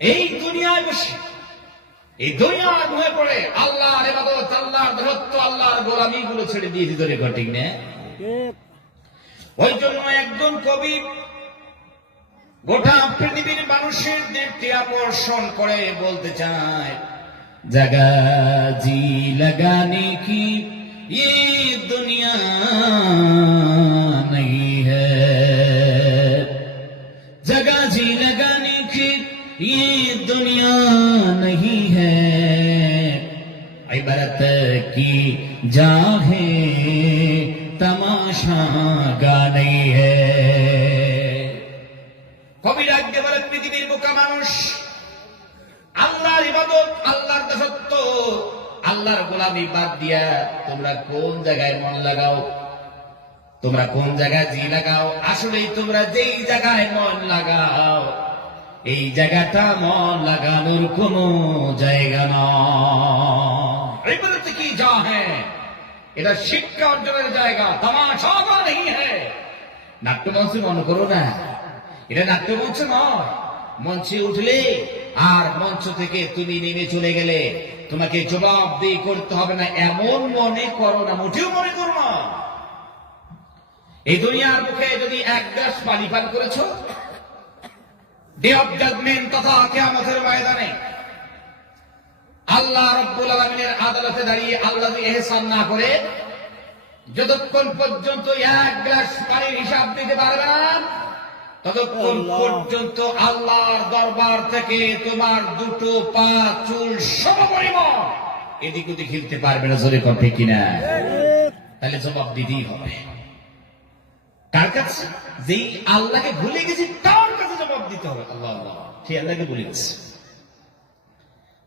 এই দুনিয়ায় বসে এই দুনিয়ার মুখে পড়ে আল্লাহর ইবাদত, আল্লাহর দরত্ব, আল্লাহর গোলামি গুলো ছেড়ে দিয়েছি ধরে ঠিক না? ওই জন্য একজন কবি গোটা পৃথিবীর মানুষের দৃষ্টি আকর্ষণ করে বলতে চায়, জাগা জি লাগানে কি ये दुनिया नहीं है, जगह जी लगाने की ये दुनिया नहीं है, इबारत की जाहे तमाशा गा नहीं है। কবি রাজ্যে বলে পৃথিবীর বোকা মানুষ আল্লাহর ইবাদত, আল্লাহর দাসত্ব, আল্লাহর গোলামি বাদ দিয়া তোমরা কোন জায়গায় মন লাগাও, তোমরা কোন জায়গায় জি লাগাও? আসলে তোমরা যেই জায়গায় মন লাগাও এই জায়গাটা মন লাগানোর কোন জায়গা নয়। ইবাদত কি যা হ্যাঁ, এটা শিক্ষা অর্জনের জায়গা, তামাশা নেই হ্যাঁ। নাট্যমঞ্চ মনে করো না, এটা নাট্যমঞ্চ নয়। মঞ্চে উঠলে আর মঞ্চ থেকে তুমি নেমে চলে গেলে তোমাকে জবাবদিহি করতে হবে না, এমন মনে করো না, মোটেও মনে করো না। এই দুনিয়ার মুখে যদি এক গ্লাস পানি পান করেছো, ডে অফ জাজমেন্ট তথা কিয়ামতের ময়দানে আল্লাহ রাব্বুল আলামিনের আদালতে দাঁড়িয়ে আল্লাহ যদি ইহসান না করে যতক্ষণ পর্যন্ত এক গ্লাস পানির হিসাব দিতে পারবে না, ততক্ষণ পর্যন্ত আল্লাহর দরবার থেকে তোমার দুটো পা চুল সমপরিমাণ এদিক ওদিক হিলতে পারবে না। জোরে কথা কিনা? তাহলে জবাব দিতেই হবে। কার কাছে? যেই আল্লাহকে ভুলে গেছি তার কাছে জবাব দিতে হবে। আল্লাহ আল্লাহ, সেই আল্লাহকে ভুলে গেছে।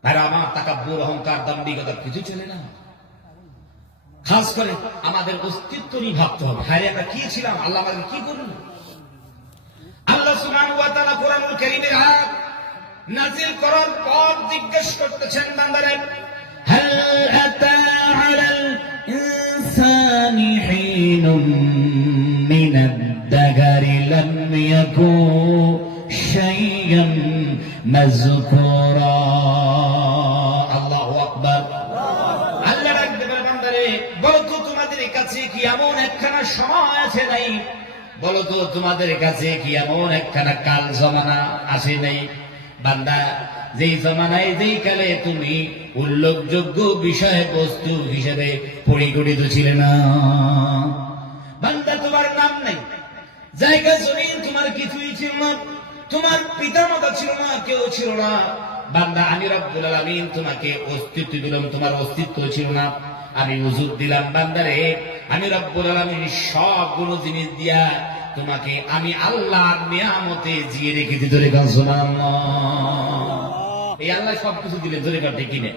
আর আমার তাকাব্বুর, অহংকার, দাম্ভিকতা কিছু চলে না। খাস করে আমাদের অস্তিত্ব নিয়ে ভাবতে হবে। হ্যাঁ, আমরা কি ছিলাম, আল্লাহ আমাদের কি করল। আল্লাহ সুবহানাহু ওয়া তাআলা কোরআনুল কারীমের আয়াত নাযিল করার পর জিজ্ঞেস করতেছেন বান্দারে, হাল আতা আলাল ইনসানি হিনুম মিনাদ দাগারি লাম ইয়াকুন শাইয়ান মাযকুরা। আল্লাহু আকবার। আল্লাহ ডাকতে বলে, বান্দারে বলো তো তোমাদের কাছে কি এমন একখানা সময় আছে নাই? বলো তো তোমাদের কাছে কি এমন একখানা কাল জমানা আসে নাই? বান্দা, যেই জমানায় যেই কালে তুমি উল্লেখযোগ্য বিষয় বস্তু হিসেবে পরিগণিত ছিলে না। বান্দা, তোমার নাম নেই, জায়গা জমিন তোমার কিছুই ছিল না, তোমার পিতা মাতা ছিল না, কেউ ছিল না। বান্দা, আমি রব্বুল আলামিন তোমাকে অস্তিত্ব দিলাম, তোমার অস্তিত্ব ছিল না, আমি ওজুদ দিলাম। বান্দারে, আমি রব্বুল আলামিন সবগুলো জিনিস দিয়া তোমাকে আমি আল্লাহর নিয়ামতে জিয়ে রেখেছি। ধরে গান সুবহানাল্লাহ। এই আল্লাহ সবকিছু দিলে, ধরে গান ঠিক কিনে?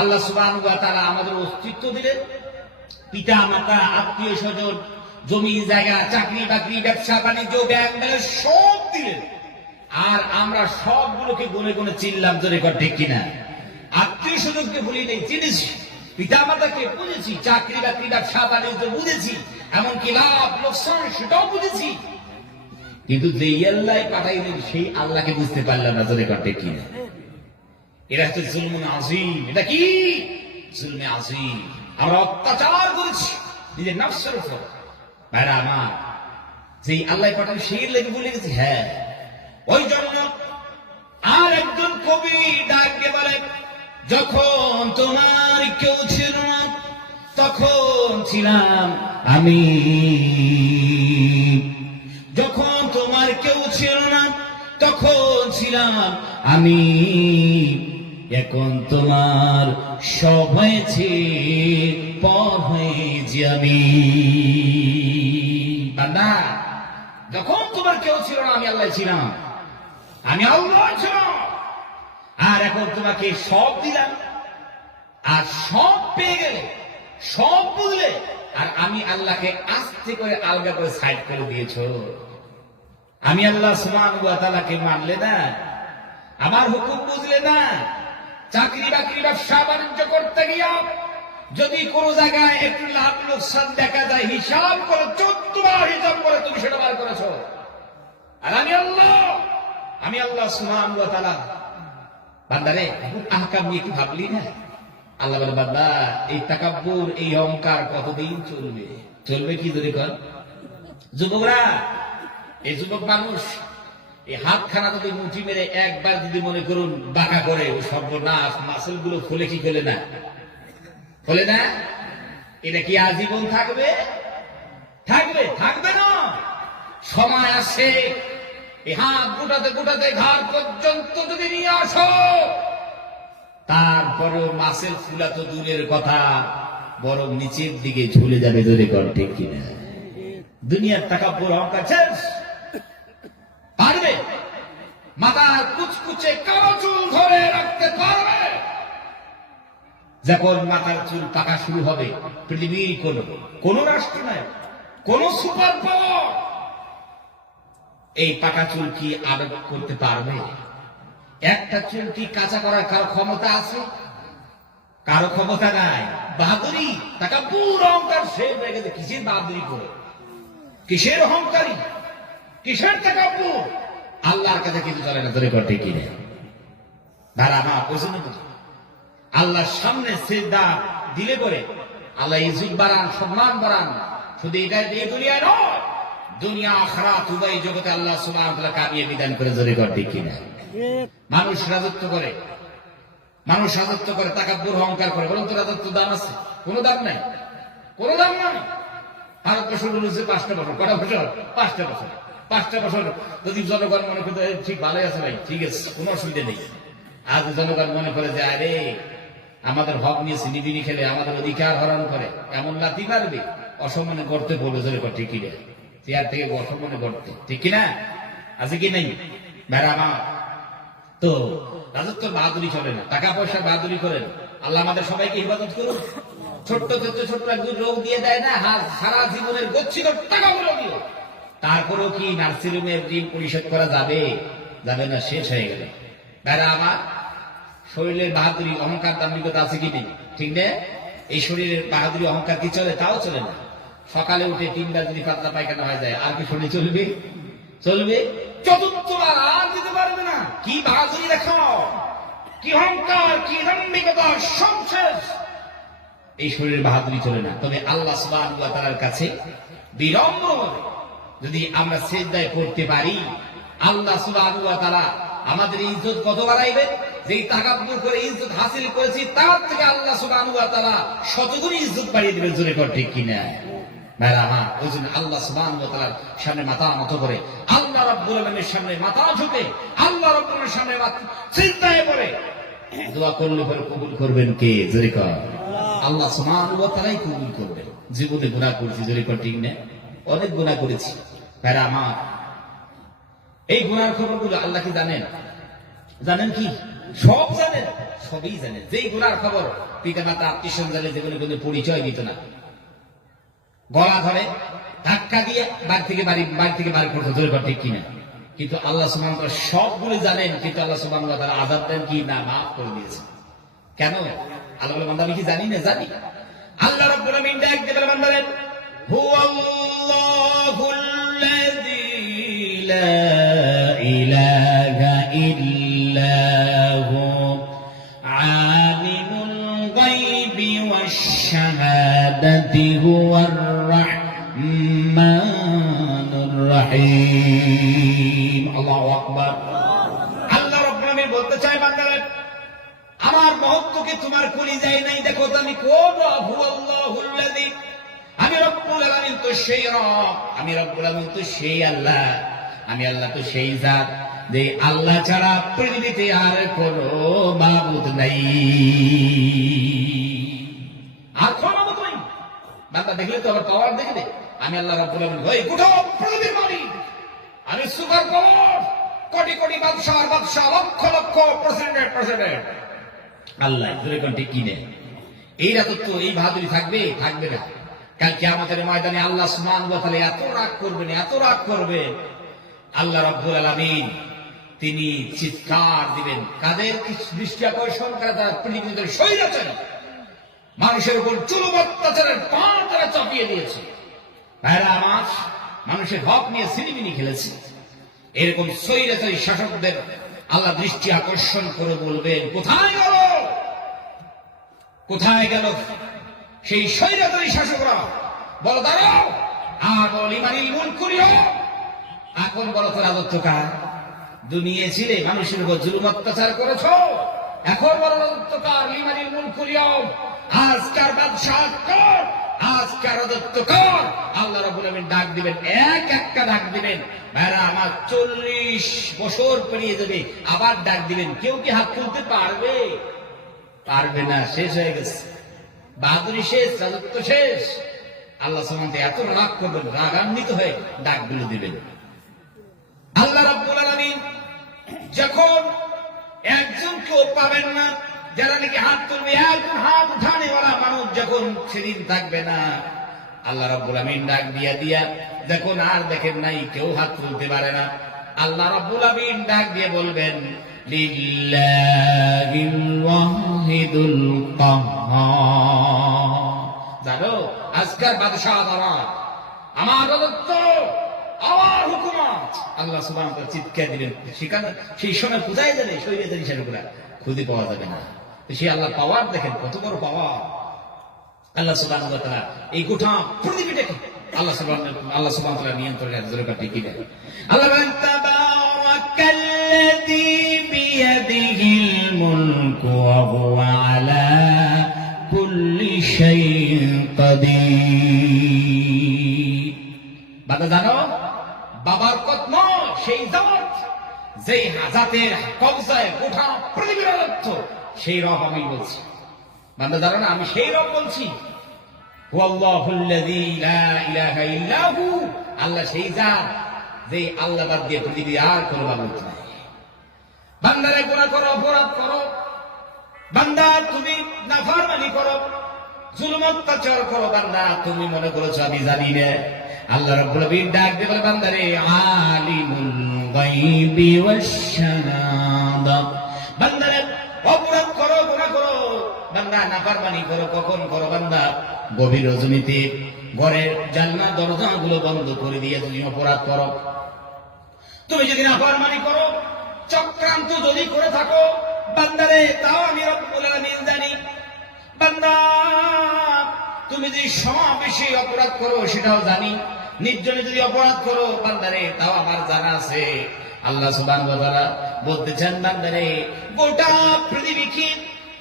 আল্লাহ সুবহানাহু ওয়া তাআলা আমাদের অস্তিত্ব দিলেন, পিতা মাতা, আত্মীয় স্বজন, জমি জায়গা, চাকরি বাকরি, ব্যবসা বাণিজ্য, ব্যাংক ব্যালেন্স সব দিলেন। আর আমরা সবগুলোকে গুনে গুনে চিনলাম। ধরে গান ঠিক কিনা? আত্মীয় স্বজনকে ভুলি নেই, চিনেছি। পিতা মাতাকে বুঝেছি, চাকরি বাকরি, ব্যবসা বাণিজ্য বুঝেছি, এমনকি লাভ লোকসান সেটাও বুঝেছি। কিন্তু যে আল্লাহ পাঠাইলেন সেই আল্লাহকে বুঝতে পারলাম না। তোদের ঘটে কি? এটা হচ্ছে জুলমুন আযীম। এটা কি? জুলমে আযীম। আমরা অত্যাচার করেছি নিজের নফসের উপর। ভাইরা আমার, যেই আল্লাহ পাঠান সেই লেগে ভুলে গেছি। হ্যাঁ, ওই জন্য আর একজন কবি ডাকে বলে, যখন তোমার কেউ ছিল না তখন ছিলাম আমি, যখন তোমার কেউ ছিল না তখন ছিলাম আমি, এখন তোমার সব হয়েছে পর হয়েছি আমি। বান্দা, যখন তোমার কেউ ছিল না আমি আল্লাহ ছিলাম, আমি আল্লাহ ছিলাম। আর এখন তোমাকে সব দিলাম, আর সব পেয়ে গেলে, সব বুঝলে, আর আমি আল্লাহকে আস্তে করে আলগা করে সাইড করে দিয়েছ। আমি আল্লাহ সুবহানাহু ওয়া তাআলাকে মানলে না, আমার হুকুম বুঝলে না। চাকরি বাকরি, ব্যবসা বাণিজ্য করতে গিয়া যদি কোন জায়গায় একটু লাভ লোকসান দেখা যায়, হিসাব করে 14 বার হিসাব করে তুমি সেটা বার করেছ। আর আমি আল্লাহ, আমি আল্লাহ সুবহানাহু ওয়া তাআলা বান্দারে আহকাম নিয়ে একটু ভাবলি না? আল্লাহ বলে, বান্দা এই তাকাব্বুর এই অহংকার কতদিন চলবে? চলবে কি যদি কর? যুবকরা, এই যুবক মানুষ এই হাতখানা যদি মুঠি মেরে একবার যদি মনে করুন বাঁকা করে, ও সর্বনাশ, মাসেল গুলো খুলে কি খুলে না? খুলে না? এটা কি আজীবন থাকবে? থাকবে? থাকবে না। সময় আসে এই হাত গুটাতে গুটাতে ঘাড় পর্যন্ত যদি নিয়ে আসো, তারপরেও মাসেল ফুলা তো দূরের কথা, বরং নিচের দিকে ঝুলে যাবে। ধরে কর ঠিক কিনা? দুনিয়ার তাকাব্বুর অহংকার শেষ। পারবে মাথার কুচকুচে কালো চুল ধরে রাখতে পারবে? যখন মাথার চুল পাকা শুরু হবে, পৃথিবীর কোন রাষ্ট্র নাই, কোন সুপার পাওয়ার এই পাকা চুল কি আরোপ করতে পারবে? একটা চুল কি কাঁচা করার কারো ক্ষমতা আছে? কারো ক্ষমতা নাই। বাহাদুরি, তাকাব্বুর অহংকার শেষ হয়ে গেছে। কিসের বাহাদুরি করে? কিসের অহংকারী? কিসের তাকাব্বুর? আল্লাহর কাছে কিছু চলে না। ধরে ঘটে কিনে ধারা আমার পছন্দ বুঝি আল্লাহর সামনে সিজদা দিলে করে আল্লাহ ইজ্জত বাড়ান, সম্মান বাড়ান। শুধু এটাই দিয়ে দুনিয়ায় নয়, দুনিয়া আখিরাত উভয় জগতে আল্লাহ সুবহানাহু ওয়া তাআলা কামিয়ে বিধান করে। ধরে ঘটে কিনা? মানুষ রাজত্ব করে, মানুষ রাজত্ব করে, তাকাব্বুর অহংকার করে। বলুন তো রাজত্ব দাম আছে? কোন দাম নাই, কোন দাম নাই। ভারতবর্ষ বলেছে 5টা বছর। কটা বছর? 5টা বছর। 5টা বছর যদি জনগণ মনে করতে ঠিক ভালোই আছে, ভাই ঠিক আছে, কোন অসুবিধা নেই। আজ জনগণ মনে করে যে আরে আমাদের হক নিয়ে সিনিবিনি খেলে, আমাদের অধিকার হরণ করে, এমন লাথি মারবে, অসম্মানে গড়তে বলবে। ধরে ঠিক কিনা? চেয়ার থেকে অসম্মানে গড়তে, ঠিক কিনা? আছে কি নেই? ভাইরা আমার, তো রাজত্ব বাহাদুরি চলে না, টাকা পয়সা বাহাদুরি করেন। আল্লাহ আমাদের সবাইকে হিফাজত করুন। ছোট্ট ছোট্ট একজন রোগ দিয়ে দেয় না, সারা জীবনের গচ্ছিত টাকাগুলো দিও, তারপরেও কি নার্সিংহোমের ঋণ পরিশোধ করা যাবে? যাবে না, শেষ হয়ে গেল। ভাইরা আমার, শরীরের বাহাদুরি, অহংকার, দাম্ভিকতা আছে কি নেই? ঠিক না? এই শরীরের বাহাদুরি অহংকার কি চলে? তাও চলে না। সকালে উঠে 3বার যদি পাতলা পায়খানা হয়ে যায়, আর কি শরীর চলবে? চলবে? চতুর্থবার আর দিতে পারবে না। কি বাহাদুরি দেখাও, কি অহংকার, কি দাম্ভিকতা, সব শেষ। এই শরীরের বাহাদুরি চলে না। তবে আল্লাহ সুবহানাহু ওয়া তাআলার কাছে বিনম্র যদি আমরা সিজদায় পড়তে পারি, আল্লাহ সুবহানাহু ওয়া তাআলা আমাদের ইজ্জত কত বাড়াইবে? যেই তাকাব্বুর করে ইজ্জত হাসিল করেছি, তার থেকে আল্লাহ সুবহানাহু ওয়া তাআলা শতগুণ ইজ্জত বাড়িয়ে দিবেন। জোরে কর ঠিক কিনা? ভাইরা আমার, ওই জন্য আল্লাহ সুবহানাহু ওয়া তাআলার সামনে মাথা নত করে, আল্লাহ রাব্বুল আলামিনের সামনে মাথা ঝুঁকে, আল্লাহ রাব্বুল আলামিনের সামনে সিজদায় পড়ে দোয়া করলে পরে কবুল করবেন কে? জোরে কর। আল্লাহ সুবহানাহু ওয়া তাআলাই কবুল করবেন। জীবনে গুনাহ করেছি, জোরে কর ঠিক না? অনেক গুনাহ করেছি। ভাইরা আমার, এই গুনার খবরগুলো আল্লাহ কি জানেন? জানেন কি? সব জানেন, সবই জানেন। যেই গুনার খবর পিতা মাতা আত্মীয় স্বজন জানে, যেগুলো কিন্তু পরিচয় দিত না, গলা ধরে ধাক্কা দিয়ে বাড়ি থেকে বাড়ি করতে। ধরে ঠিক কিনা? কিন্তু আল্লাহ সুবহানাহু ওয়া তাআলা সবগুলো জানেন, কিন্তু আল্লাহ সুবহানাহু ওয়া তাআলা আযাব দেন কি না? মাফ করে দিয়েছেন। কেন? আল্লাহ বলে, বান্দা আমি কি জানি না? জানি। আল্লাহ রাব্বুল আলামিন ডাক দিয়ে বলেন, বান্দারে, হুয়াল্লাহুল্লাযী লা ইলাহা ইল্লা হু আলিমুল গায়বি ওয়াশ শাহাদাতি হুয়ার রাহমানুর রহিম। আল্লাহু আকবার। আল্লাহ রাব্বুল আলামিন বলতে চায়, বান্দারে, আমার মহত্বকে তোমার কলিজায় নাই? দেখো তো আমি কোন রব। হুয়াল্লাহুল্লাযী, আমি রব্বুল আলামিন তো সেই রব, আমি রব্বুল আলামিন তো সেই আল্লাহ, আমি আল্লাহ তো সেই জাত যে আল্লাহ ছাড়া পৃথিবীতে আর কোন মাবুদ নাই, আর কোন মাবুদ নাই। বান্দা দেখলে তো আবার পাওয়ার দেখলে, আমি আল্লাহ রব্বুল আলামিন ওই গোটা পৃথিবীর মালিক, আমি সুপার পাওয়ার, কোটি কোটি বাদশার বাদশা, লক্ষ লক্ষ প্রেসিডেন্ট আল্লাহ। ঠিক কিনে? এই রাজত্ব, এই বাহাদুরি থাকবে? থাকবে না। কাল কিয়ামতের ময়দানে আল্লাহ সুবহানাহু ওয়া তাআলা এত রাগ করবেন, এত রাগ করবেন, আল্লাহ রাব্বুল আলামিন তিনি চিৎকার দিবেন। কাদের দৃষ্টি আকর্ষণ করে? তারা পৃথিবীর স্বৈরাচারী মানুষের উপর জুলুম অত্যাচারের পা তারা চাপিয়ে দিয়েছে। ভাইরা আমার, মানুষের হক নিয়ে সিনিমিনি খেলেছে, এরকম স্বৈরাচারী শাসকদের আল্লাহ দৃষ্টি আকর্ষণ করে বলবেন, কোথায় গেল, কোথায় গেল সেই স্বৈরাচারী শাসকরা? বলো দাঁড়াও, আর বল ইমানিল মুলকুরিও, এখন বলো তো রাজত্ব কার? দুনিয়া ছিলে মানুষের উপর জুলুম অত্যাচার করেছ, এখন বলো রাজত্ব কার? ইমানিল মুলকুরিও, আজকার বাদশাহ কর, আজকার রাজত্ব কর। আল্লাহ রাব্বুল আমিন ডাক দিবেন, এক একটা ডাক দিবেন। ভাইরা আমার 40 বছর পেরিয়ে যাবে, আবার ডাক দিবেন। কেউ কি হাত তুলতে পারবে? পারবে না, শেষ হয়ে গেছে, বাহাদুরি শেষ, রাজত্ব শেষ। আল্লাহ সুবহানাহু ওয়া তাআলা এত রাগ করবেন, রাগান্বিত হয়ে ডাকগুলো দিবেন। আল্লাহ রাব্বুল আলামিন যখন একজন কেউ পাবেন না যারা নাকি হাত তুলবে, একজন হাত উঠানে ওরা মানুষ যখন সেদিন থাকবে না, আল্লাহ রাব্বুল আমিন ডাক দিয়া দিয়া যখন আর দেখেন নাই কেউ হাত তুলতে পারে না, আল্লাহ রাব্বুল আমিন ডাক দিয়ে বলবেন, লিল্লাহিল ওয়াহিদুল কাহ্হার। জানো আজকের বাদশাহ আমার রাজত্ব, আমার হুকুমত। আল্লাহ সুবহানাহু ওয়া তাআলা চিৎকার দিলেন। সেখানে সেই সময় কোথায় যাবে স্বৈরাচারী শাসকরা? খুঁজে পাওয়া যাবে না। সেই আল্লাহ পাওয়ার দেখেন, কত বড় পাওয়ার। আল্লাহ সুবহানাহু ওয়া তাআলা এই গোটা পৃথিবীটাকে আল্লাহ সুবহানাহু ওয়া তাআলা নিয়ন্ত্রণে জোরকা টিকি দেন। আল্লাহ বলেন, তাবারাকাল্লাযী বিয়াদিহিল মুলকু ওয়া হুয়া আলা কুল্লি শাইইন কাদির। বাবা জানো, বাবার কত সেই জাত, যেই জাতের কবজায় গোটা পৃথিবীর রাজত্ব, সেই রব আমি বলছি। বান্দা জানো না, আমি সেই রব বলছি। হুয়াল্লাহুল্লাযী লা ইলাহা ইল্লা হু, আল্লাহ সেই জাত, যে আল্লাহ বাদ দিয়ে পৃথিবী আর কোনো মাবুদ নাই। বান্দারে গুনাহ করো, অপরাধ করো, বান্দা তুমি নাফরমানি করো, জুলুম অত্যাচার করো, বান্দা তুমি মনে করেছো আমি জানি না। আল্লাহ রাব্বুল আমিন ডাক দিয়ে বলে, বান্দারে আলিমুল গায়বি ওয়াশ শাহাদা, বান্দারে অপরাধ করো, গুনাহ করো, বান্দা নাফরমানি করো, কখন করো? বান্দা গভীর রজনীতে ঘরের জানলা দরজাগুলো বন্ধ করে দিয়ে তুমি অপরাধ করো, তুমি যদি নাফরমানি করো, চক্রান্ত যদি করে থাকো, বান্দারে তাও আমি রব্বুল আলামিন জানি। বান্দা তুমি যদি সমাবেশে অপরাধ করো সেটাও জানি, নির্জনে যদি অপরাধ করো বান্দারে তাও আমার জানা আছে। আল্লাহ সুবহানাহু ওয়া তাআলা বলতেছেন, বান্দারে গোটা পৃথিবীকে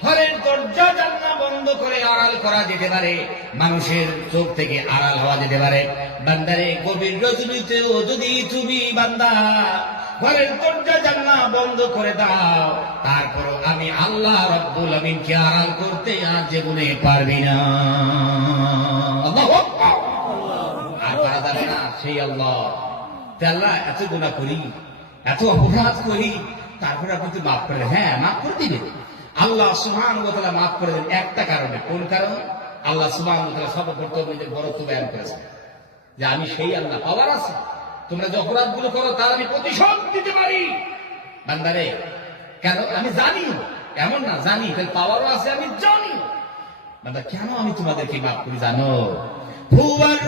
ঘরের দরজা জানলা বন্ধ করে আড়াল করা যেতে পারে, মানুষের চোখ থেকে আড়াল হওয়া যেতে পারে। বান্দারে গভীর রজনীতেও যদি তুমি বান্দা ঘরের দরজা জানলা বন্ধ করে দাও, তারপরও আমি আল্লাহ রাব্বুল আমিনকে আড়াল করতে আর জীবনে পারবি না। আল্লাহু আকবার। আর পারা যাবে না সেই আল্লাহ। আল্লাহ এত গুনাহ করি, এত অপরাধ করি, তারপরে আপনি তো মাফ করে দেন। হ্যাঁ, মাফ করে দিবেন। আল্লাহ সুবহানাহু ওয়া তাআলা মাফ করে দেন একটা কারণে। কোন কারণ? আল্লাহ সুবহানাহু ওয়া তাআলা সর্বপ্রথম নিজের বড়ত্ব বয়ান করেছেন যে আমি সেই আল্লাহ, পাওয়ার আছে, তোমরা যে অপরাধগুলো করো তার আমি প্রতিশোধ দিতে পারি। বান্দারে কেন? আমি জানি, এমন না জানি, তাহলে পাওয়ারও আছে, আমি জানি। বান্দা কেন আমি তোমাদেরকে মাফ করি জানো? হুয়ার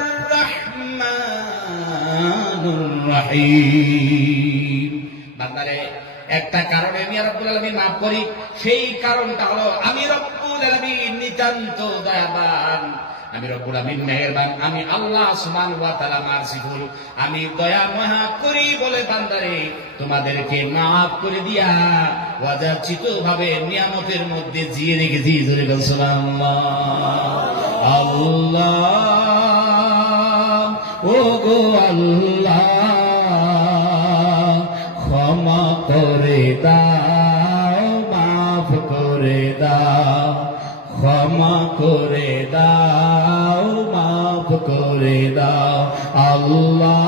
রাহমানুর রহিম। বান্দারে একটা কারণে আমি রব্বুল আলামিন মাফ করি, সেই কারণটা হলো আমি রব্বুল আলামিন নিতান্ত দয়াবান, আমি রব্বুল আমিন মেহেরবান, আমি আল্লাহ সুবহানাহু ওয়া তাআলা মারসিফুল, আমি দয়া মহা করি বলে বান্দারে তোমাদেরকে মাফ করে দিয়া ওয়াজাচিত ভাবে নিয়ামতের মধ্যে জিয়ে রেখেছি। জোরে বল সুবহানাল্লাহ। আল্লাহ ও গো আল্লাহ, ক্ষমা করে দাও, মাফ করে দাও, ক্ষমা করে দাও, মাফ করে দাও। আল্লাহ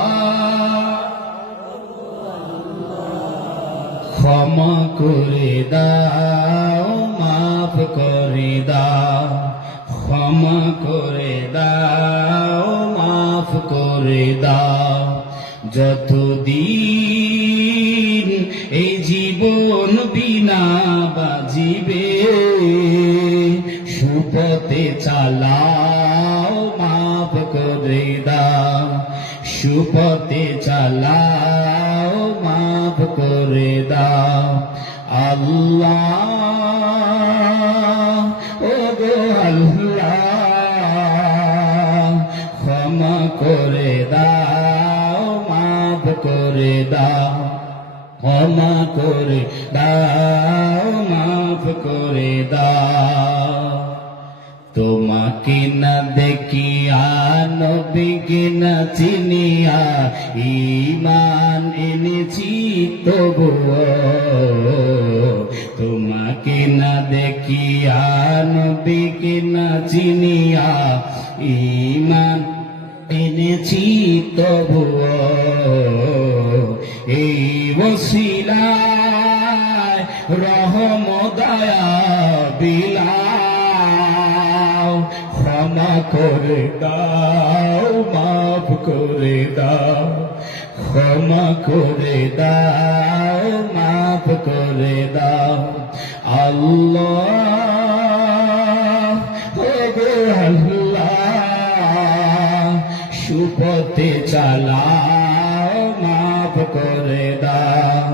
ক্ষমা করে দাও, মাফ করে দাও, ক্ষমা করে দাও, মাফ করে দাও। যতদিন এই জীবন বিনা বাজিবে, সুপথে চালাও, মাফ করে দাও, সুপথে চালাও, করে দাও আল্লাহ ও গো আল্লাহ ক্ষমা করে দাও মাফ করে দাও ক্ষমা করে দাও মাফ করে দাও তোমাকে না দেখিয়া নবীকে না চিনিয়া ঈমান এনেছি তবুও তোমাকে না দেখিয়া নবীকে না চিনিয়া ঈমান এনেছি তবুও এই ওসিলায় রহম দয়া বিলাও ক্ষমা করে দাও মাফ করে দাও ক্ষমা করে দাও মাফ করে দাও আল্লাহ ও গো আল্লাহ সুপথে চালাও মাফ করে দাও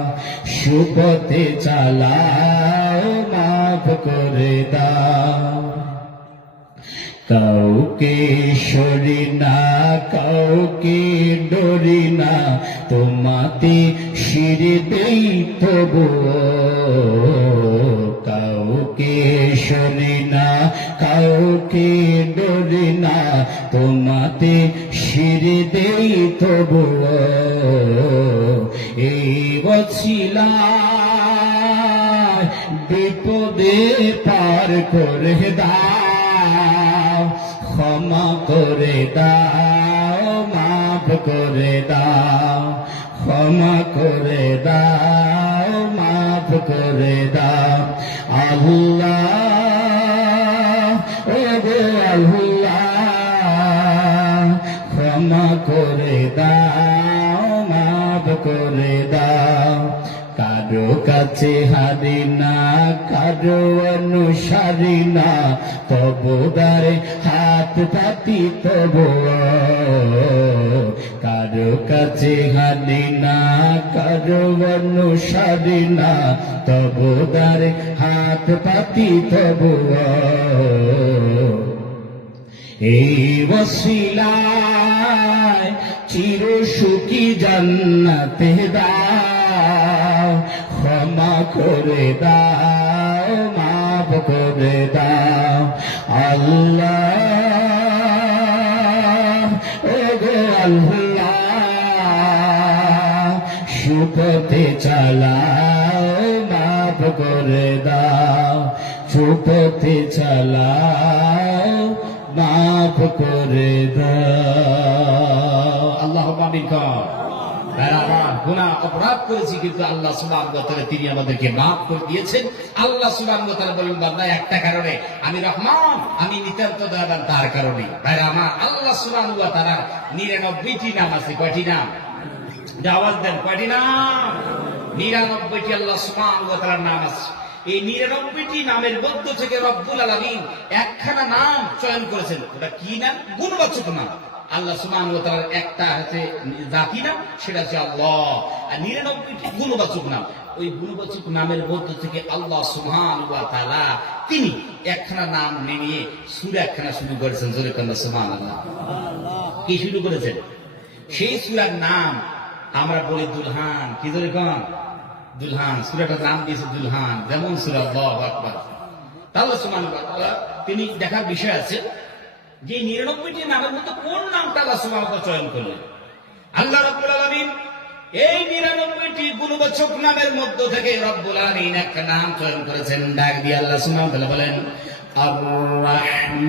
সুপথে চালাও মাফ করে দাও কাউকে সরি না কাউকে ডরি না তোমাতে শিরে দেই তবুও কাউকে সরি না কাউকে ডরি না তোমাতে শিরে দেই তবুও এই বছিলায় বিপদে পার করে দাও ক্ষমা করে দাও মাফ করে দাও ক্ষমা করে দাও মাফ করে দাও আল্লাহ ও গো আল্লাহ ক্ষমা করে দাও মাফ করে দাও কারো কাছে হারি না কারো অনুসারী না তবু দারে হাত পাতি তবু কারো কাছে হারি না কারো অনুসারী না তবু দারে হাত পাতি তবু এই ওসিলায় চির সুখী জান্নাতে দাও ক্ষমা করে দাও মাফ করে দাও আল্লাহ ও গো আল্লাহ সুপথে চালাও মাফ করে দাও সুপথে চালাও মাফ করে দাও আল্লাহ গুনাহ অপরাধ করেছি কিন্তু আল্লাহ সুবহানাহু ওয়া তাআলা তিনি আমাদেরকে মাফ করে দিয়েছেন আল্লাহ সুবহানাহু ওয়া তাআলা বলেন বান্দা একটা কারণে আমি রহমান আমি নিতান্ত দয়াবান তার কারণে ভাইরা আমার আল্লাহ সুবহানাহু ওয়া তাআলা 99টি নাম আছে কয়টি নাম আওয়াজ দেন কয়টি নাম 99টি আল্লাহ সুবহানাহু ওয়া তাআলার নাম আছে এই 99টি নামের মধ্য থেকে রব্বুল আলামিন একখানা নাম চয়ন করেছেন ওটা কি নাম গুণবাচক নাম আল্লাহ সুবহানাহু ওয়া তাআলার একটা আছে জাতি নাম সেটা হচ্ছে আল্লাহ আর 99টি গুণবাচক নাম ওই গুণবাচক নামের মধ্য থেকে আল্লাহ সুবহানাহু ওয়া তাআলা তিনি একখানা নাম নিয়ে সূরা একখানা শুরু করেছেন জোরে কান্না সুবহানাল্লাহ কি শুরু করেছেন সেই সূরার নাম আমরা বলি দুলহান কি জোরে কান দুলহান সূরাটার নাম দিয়েছে দুলহান যেমন সূরা আল্লাহু আকবার আল্লাহ সুবহানাহু ওয়া তাআলা তিনি দেখার বিষয় আছে যে 99টি নামের মধ্যে কোন নামটা আল্লাহ সুবহানাহু ওয়া তাআলা চয়ন করলেন আল্লাহ রাব্বুল আলামিন এই 99টি গুণবাচক নামের মধ্য থেকে রব্বুল আলামিন একটা নাম চয়ন করেছেন ডাক দিয়ে আল্লাহ সুবহানাহু ওয়া তাআলা বলেন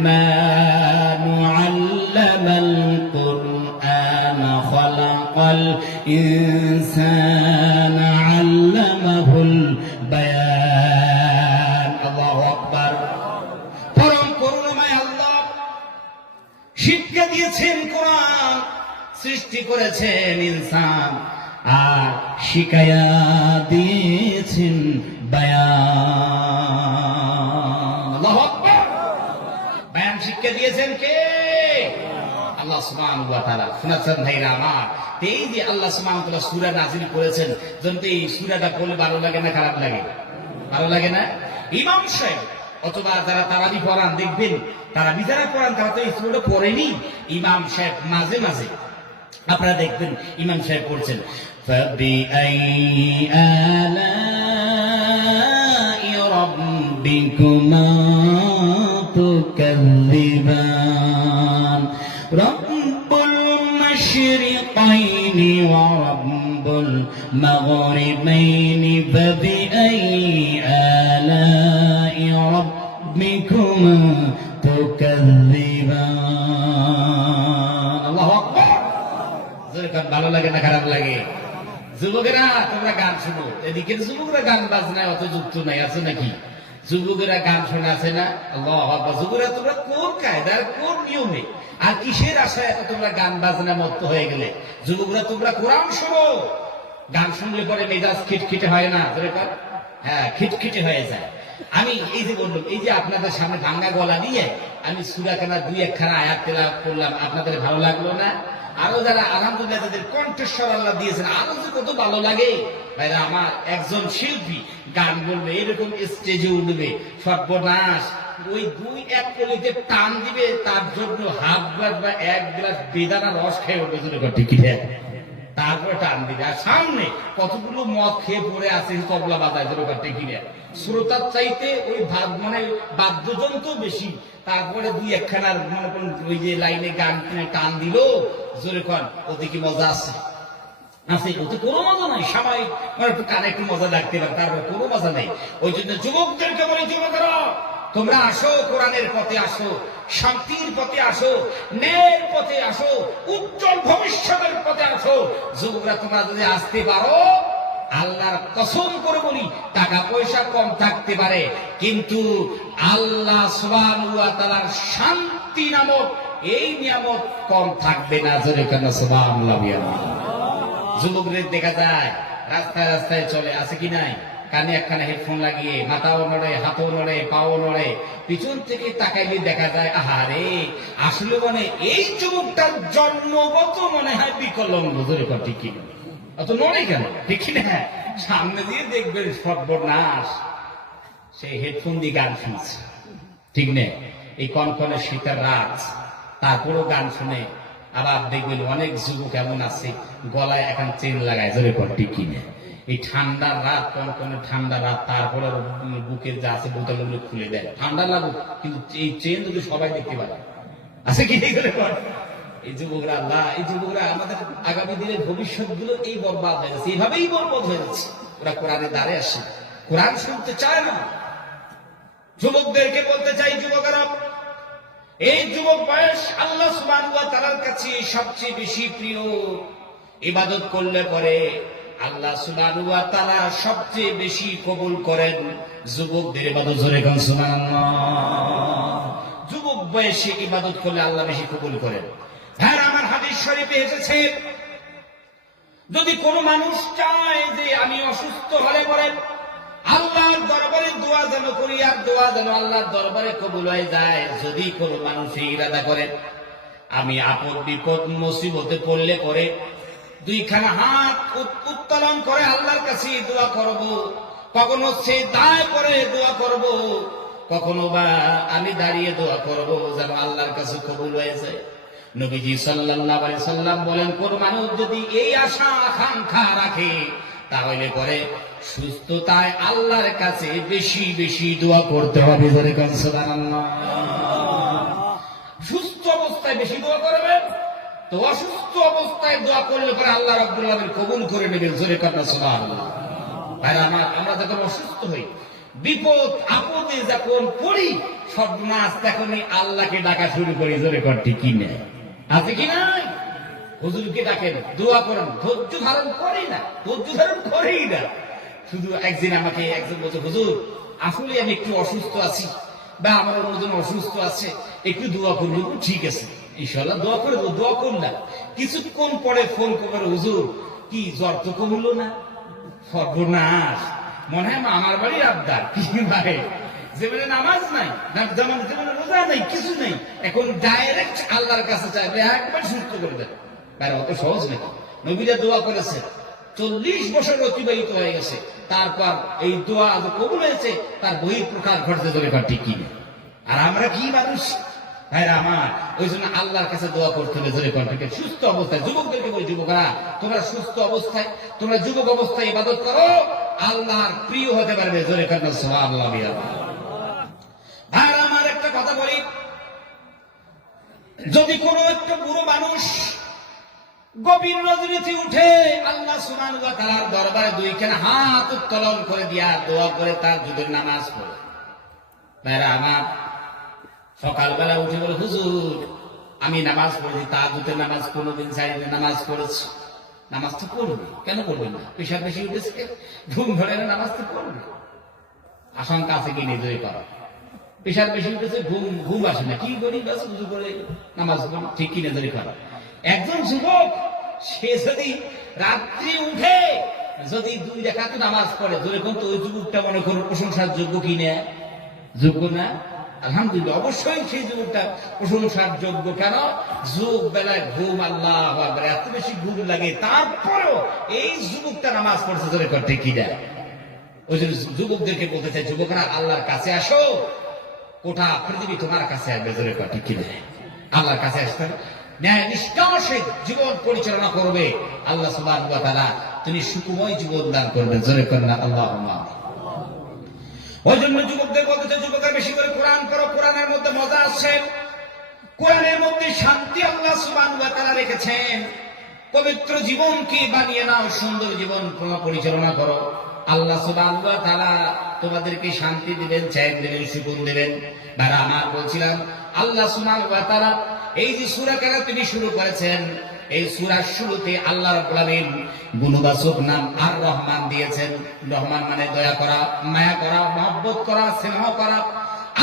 আর-রাহমানু আল্লামাল কুরআন খালাকাল ইনসানা আল্লামাহুল বায়ান আল্লাহু আকবার পরম করুণাময় আল্লাহ শিক্ষা দিয়েছেন কোরআন সৃষ্টি করেছেন ইনসান আর শিখায়া দিয়েছেন বায়ান আল্লাহু আকবার বায়ান শিক্ষা দিয়েছেন কে আল্লাহ সুবহানাহু ওয়া তাআলা শুনেছেন ভাইরা আমার এই যে আল্লাহ সুবহানাহু ওয়া তাআলা সূরা নাযিল করেছেন, যেন এই সূরাটা পড়লে ভালো লাগে না খারাপ লাগে? ভালো লাগে না? ইমাম সাহেব অথবা যারা তারাবি পড়ান দেখবেন, তারাবি যারা পড়ান তারা তো এই সূরাটা পড়েনি। ইমাম সাহেব মাঝে মাঝে আপনারা দেখবেন ইমাম সাহেব পড়ছেন ফাবিআইয়ি আলাই রাব্বিকুমা তুকাযযিবান রব্বুল মাশরিকাইনি ওয়া রব্বুল মাগরিবাইনি ফাবিআইয়ি আলাই রাব্বিকুমা তুকাযযিবান। আল্লাহু আকবার। ভালো লাগে না খারাপ লাগে? যুবকেরা তোমরা গান শুনো, এদিকে যুবকরা গান বাজনায় অত যুক্ত নাই, আছে নাকি? যুবকেরা গান শোনা আছে না? আল্লাহু আকবার। যুবকেরা তোমরা কোন কায়দার কোন নিয়মে আর কিসের আশায় এত তোমরা গান বাজনা মত্ত হয়ে গেলে? যুবকরা তোমরা কোরআন শোনো। গান শুনলে পরে মেজাজ খিটখিটে হয় না? হ্যাঁ, খিটখিটে হয়ে যায়। আমি এই যে বললাম, এই যে আপনাদের সামনে ভাঙ্গা গলা দিয়ে আমি সূরা খানা দুই একখানা আয়াত তেলাওয়াত করলাম, আপনাদের ভালো লাগলো না? আরো যারা আলহামদুলিল্লাহ যাদের কণ্ঠস্বর আল্লাহ দিয়েছেন, আরো যে কত ভালো লাগে। ভাইরা আমার, একজন শিল্পী গান বলবে, এরকম স্টেজে উঠবে, সর্বনাশ ওই দুই এক কলিতে টান দিবে, তার জন্য হাফ গ্লাস বা এক গ্লাস বেদানা রস খেয়ে উঠবে, টিকিটে তারপরে টান দিবে। আর সামনে কতগুলো মদ খেয়ে পড়ে আছে, তবলা বাজায় টিকিটে। শ্রোতার চাইতে ওই মানে বাদ্যযন্ত্র বেশি। তারপরে দুই একখানার মনে করেন ওই যে লাইনে গান টান দিল, জোরে কন, ওদিকে মজা আছে আছে, ওতে কোনো মজা নাই। সাময়িক মানে একটু কানে একটু মজা লাগতে পারে, তারপরে কোনো মজা নেই। ওই জন্য যুবকদেরকে বলি, যুবকেরা তোমরা আসো, কোরআনের পথে আসো, শান্তির পথে আসো, ন্যায়ের পথে আসো, উজ্জ্বল ভবিষ্যতের পথে আসো। যুবকরা তোমরা যদি আসতে পারো, আল্লাহর কসম করে বলি, টাকা পয়সা কম থাকতে পারে, কিন্তু আল্লাহ সুবহানাহু ওয়া তাআলার শান্তি নামক এই নিয়ামত কম থাকবে না। জোরে কেন সুবহানাল্লাহ। যুবকদের দেখা যায় রাস্তায় রাস্তায় চলে, আছে কি নাই? কানে একখানা হেডফোন লাগিয়ে, মাথাও নড়ে, হাতও নড়ে, পাও নড়ে, পিছন থেকে তাকাইলে দেখা যায় আহারে, আসলে মানে এই যুবকটার জন্মগত মনে হয় বিকলাঙ্গ। জোরে কর ঠিক কিনা? অত নড়ে কেন? ঠিক না? সামনে দিয়ে দেখবেন সর্বনাশ, সেই হেডফোন দিয়ে গান শুনছে, ঠিক নেই? এই কনকনে শীতের রাত, তারপরও গান শুনে। আবার দেখবেন অনেক যুবক এমন আছে গলায় এখন চেন লাগায়, জোরে কর ঠিক কিনা? এই ঠান্ডার রাত, কনকনে ঠান্ডা রাত, তারপরে বুকের যা আছে বোতলগুলো খুলে দেয়, ঠান্ডা লাগুক, কিন্তু এই চেন যদি সবাই দেখতে পারে, আছে কি? এই যুবকরা, আল্লাহ, এই যুবকরা আমাদের আগামী দিনের ভবিষ্যৎ গুলো এই বরবাদ হয়ে যাচ্ছে, এইভাবেই বরবাদ হয়ে যাচ্ছে। ওরা কোরআনে দাঁড়ে আসে, কোরআন শুনতে চায় না। যুবকদেরকে বলতে চাই, যুবকেরা, এই যুবক বয়স আল্লাহ সুবহানাহু ওয়া তাআলার কাছে সবচেয়ে বেশি প্রিয়। ইবাদত করলে পরে আল্লাহ সুবহানাহু ওয়া তাআলা সবচেয়ে বেশি কবুল করেন যুবকদের ইবাদত। জোরে কোন সুবহানাল্লাহ। যুবক বয়সে ইবাদত করলে আল্লাহ বেশি কবুল করেন। হ্যাঁ, আমার হাদিস শরীফে এসেছে, যদি কোনো মানুষ চায় যে আমি অসুস্থ হলে পরে আল্লাহর দরবারে দোয়া যেন করি, আর দোয়া যেন আল্লাহর দরবারে কবুল হয়ে যায়, যদি কোনো মানুষ ইরাদা করে আমি আপদ বিপদ মুসিবতে পড়লে পরে দুইখানা হাত উত্তোলন করে আল্লাহর কাছে দোয়া করব, কখনো সে দায় করে দোয়া করব, কখনো বা আমি দাঁড়িয়ে দোয়া করব, যেন আল্লাহর কাছে কবুল হয়ে যায়। নবীজি সাল্লাল্লাহু আলাইহি সাল্লাম বলেন, কোন মানুষ যদি এই আশা আকাঙ্ক্ষা রাখে, তাহলে পরে সুস্থতায় আল্লাহর কাছে বেশি বেশি দোয়া করতে হবে। জোরে কোন সুবহানাল্লাহ। সুস্থ অবস্থায় বেশি দোয়া করবেন, তো অসুস্থ অবস্থায় দোয়া করলে পরে আল্লাহ রাব্বুল আলামিন কবুল করে নেবেন। জোরে কোন সুবহানাল্লাহ। ভাইরা আমার, আমরা যখন অসুস্থ হই, বিপদ আপদে যখন পড়ি, সর্বনাশ তখনই আল্লাহকে ডাকা শুরু করি। জোরে কর ঠিক কিনা? আছে কি নাই? হুজুরকে ডাকেন, দোয়া করেন, ধৈর্য ধারণ করি না, ধৈর্য ধারণ করেই না। শুধু একদিন আমাকে একজন বলছে, হুজুর আসলে আমি একটু অসুস্থ আছি, বা আমার অন্যজন অসুস্থ আছে, একটু দোয়া করবো। ঠিক আছে, ইনশাআল্লাহ দোয়া করে দেবো। দোয়া করলাম, কিছুক্ষণ পরে ফোন করে, হুজুর কি জ্বর তো কমলো না? সর্বনাশ, মনে হয় আমার বাড়ির আবদার। কি ভাই, যেমন নামাজ নাই, যেমন রোজা নাই, কিছু নেই, এখন ডাইরেক্ট আল্লাহর কাছে চাইবে একবার সুস্থ করে দেবে। ভাই অত সহজ নাকি? নবীরা দোয়া করেছে, 40 বছর অতিবাহিত হয়ে গেছে, তারপর এই দোয়া কবুল হয়েছে, তার বহির প্রকাশ ঘটতে ধরে ঠিক কিনা। আর আমরা কি মানুষ ভাইরা আমার, ওই জন্য আল্লাহর কাছে দোয়া করতে হবে জোরে কণ্ঠে, সুস্থ অবস্থায়। যুবকদেরকে বলি, যুবকরা তোমরা সুস্থ অবস্থায়, তোমরা যুবক অবস্থায় ইবাদত করো, আল্লাহর প্রিয় হতে পারবে জোরে কণ্ঠে সুবহানাল্লাহ। আর আমার একটা কথা বলি, যদি কোন একটা বুড়ো মানুষ গভীর রজনীতে উঠে আল্লাহ সুবহানাহু ওয়া তাআলার দরবারে দুইখানা হাত উত্তোলন করে দিয়া দোয়া করে তার যুগের নামাজ পড়ে, ভাইরা আমার সকালবেলা উঠে বলে, হুজুর আমি নামাজ পড়েছি, তাহাজ্জুদের নামাজ কোনোদিন ছাড়িনি, নামাজ পড়েছি। নামাজ তো পড়বে, কেন পড়বেন না? পেশাব বেশি উঠেছে, ঘুম ধরে না, নামাজ তো পড়বে। আশঙ্কা আছে কি নিজেই করা, পেশার বেশি উঠেছে, ঘুম আসে না, কি করি বাস উজু করে নামাজ পড়ি, ঠিক কি নিজেই করা। একজন যুবক সে যদি রাত্রি উঠে যদি 2 রাকাত নামাজ পড়ে, ধরে কিন্তু ওই যুবকটা মনে করুন প্রশংসার যোগ্য কি না? যোগ্য না? আলহামদুলিল্লাহ, অবশ্যই সেই যুবকটা প্রশংসার যোগ্য। কেন? যুগ বেলায় ঘুম, আল্লাহ আকবার, এত বেশি ঘুম লাগে, তারপরেও এই যুবকটা নামাজ পড়ছে ধরে করতে কি দেয়। ওই জন্য যুবকদেরকে বলতে চাই, যুবকরা আল্লাহর কাছে আসো, গোটা পৃথিবী তোমার কাছে আসবে ধরে করতে কি দেয়। আল্লাহর কাছে আসতে ন্যায় নিষ্ঠার সহিত জীবন পরিচালনা করবে, আল্লাহ সুবহানাহু ওয়া তাআলা তিনি সুখময় জীবন দান করবেন জোরে করেন আল্লাহুম্মা। ওই জন্য যুবকদের বলতে চাই, যুবকরা বেশি করে কোরআন পড়ো, কোরআনের মধ্যে মজা আছে, কোরআনের মধ্যে শান্তি আল্লাহ সুবহানাহু ওয়া তাআলা রেখেছেন। পবিত্র জীবনকে বানিয়ে নাও, সুন্দর জীবন পরিচালনা করো, আল্লাহ সুবহানাহু ওয়া তাআলা তোমাদেরকে শান্তি দিবেন, চ্যান দিবেন, সুকুন দিবেন। ভাইরা আমার বলছিলাম, আল্লাহ সুবহানাহু ওয়া তাআলা এই যে সূরা কারা তিনি শুরু করেছেন, এই সূরার শুরুতে আল্লাহ রাব্বুল আলামিন গুণবাচক নাম আর রহমান দিয়েছেন। রহমান মানে দয়া করা, মায়া করা, মহব্বত করা, স্নেহ করা।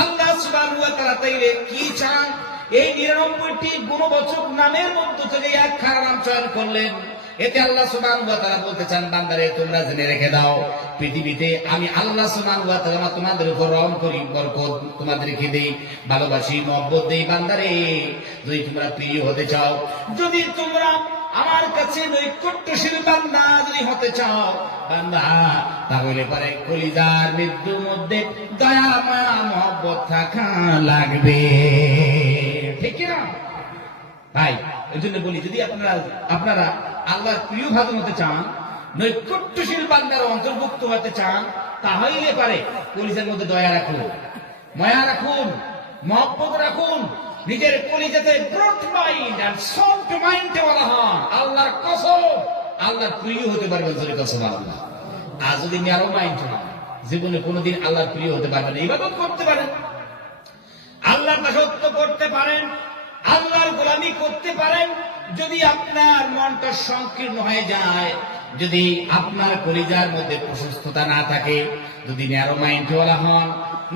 আল্লাহ সুবহানাহু ওয়া তাআলা তাইলে কি চান? এই 99টি গুণবাচক নামের মধ্য থেকে একখানা নাম চয়ন করলেন। এতে আল্লাহ সুবহানাহু ওয়া তাআলা বলতে চান, বান্দারে তোমরা জেনে রেখে দাও, পৃথিবীতে আমি আল্লাহ সুবহানাহু ওয়া তাআলা তোমাদের উপর রহম করি, বরকত তোমাদেরকে দেই, ভালোবাসি, মহব্বত দেই। বান্দারে যদি তোমরা প্রিয় হতে চাও, যদি তোমরা আমার কাছে নৈকট্যশীল বান্দা যদি হতে চাও বান্দা, তাহলে পরে কলিজার মৃত্যুর মধ্যে দয়া মায়া মহব্বত থাকা লাগবে, ঠিক না ভাই? এই জন্য বলি, যদি আপনারা আল্লাহর প্রিয় ভাজন হতে চান, নৈকট্যশীল বান্দার অন্তর্ভুক্ত হতে চান, তাহলে পারে কলিজার মধ্যে দয়া রাখুন, মায়া রাখুন, মহব্বত রাখুন, নিজের কলিজাতে broad mind and soft mind ওয়ালা হন। আল্লাহর কসম, আল্লাহর প্রিয় হতে পারবেন জোরে কসম আল্লাহ। আর যদি ন্যারো মাইন্ড হন, জীবনে কোনোদিন আল্লাহর প্রিয় হতে পারবেন না। ইবাদত করতে পারেন, আল্লাহর দাসত্ব করতে পারেন, আল্লাহর গোলামি করতে পারেন, যদি আপনার মনটা সংকীর্ণ হয়ে যায়, যদি আপনার কলিজার মধ্যে প্রশস্ততা না থাকে, যদি ন্যারো মাইন্ড ওয়ালা হন,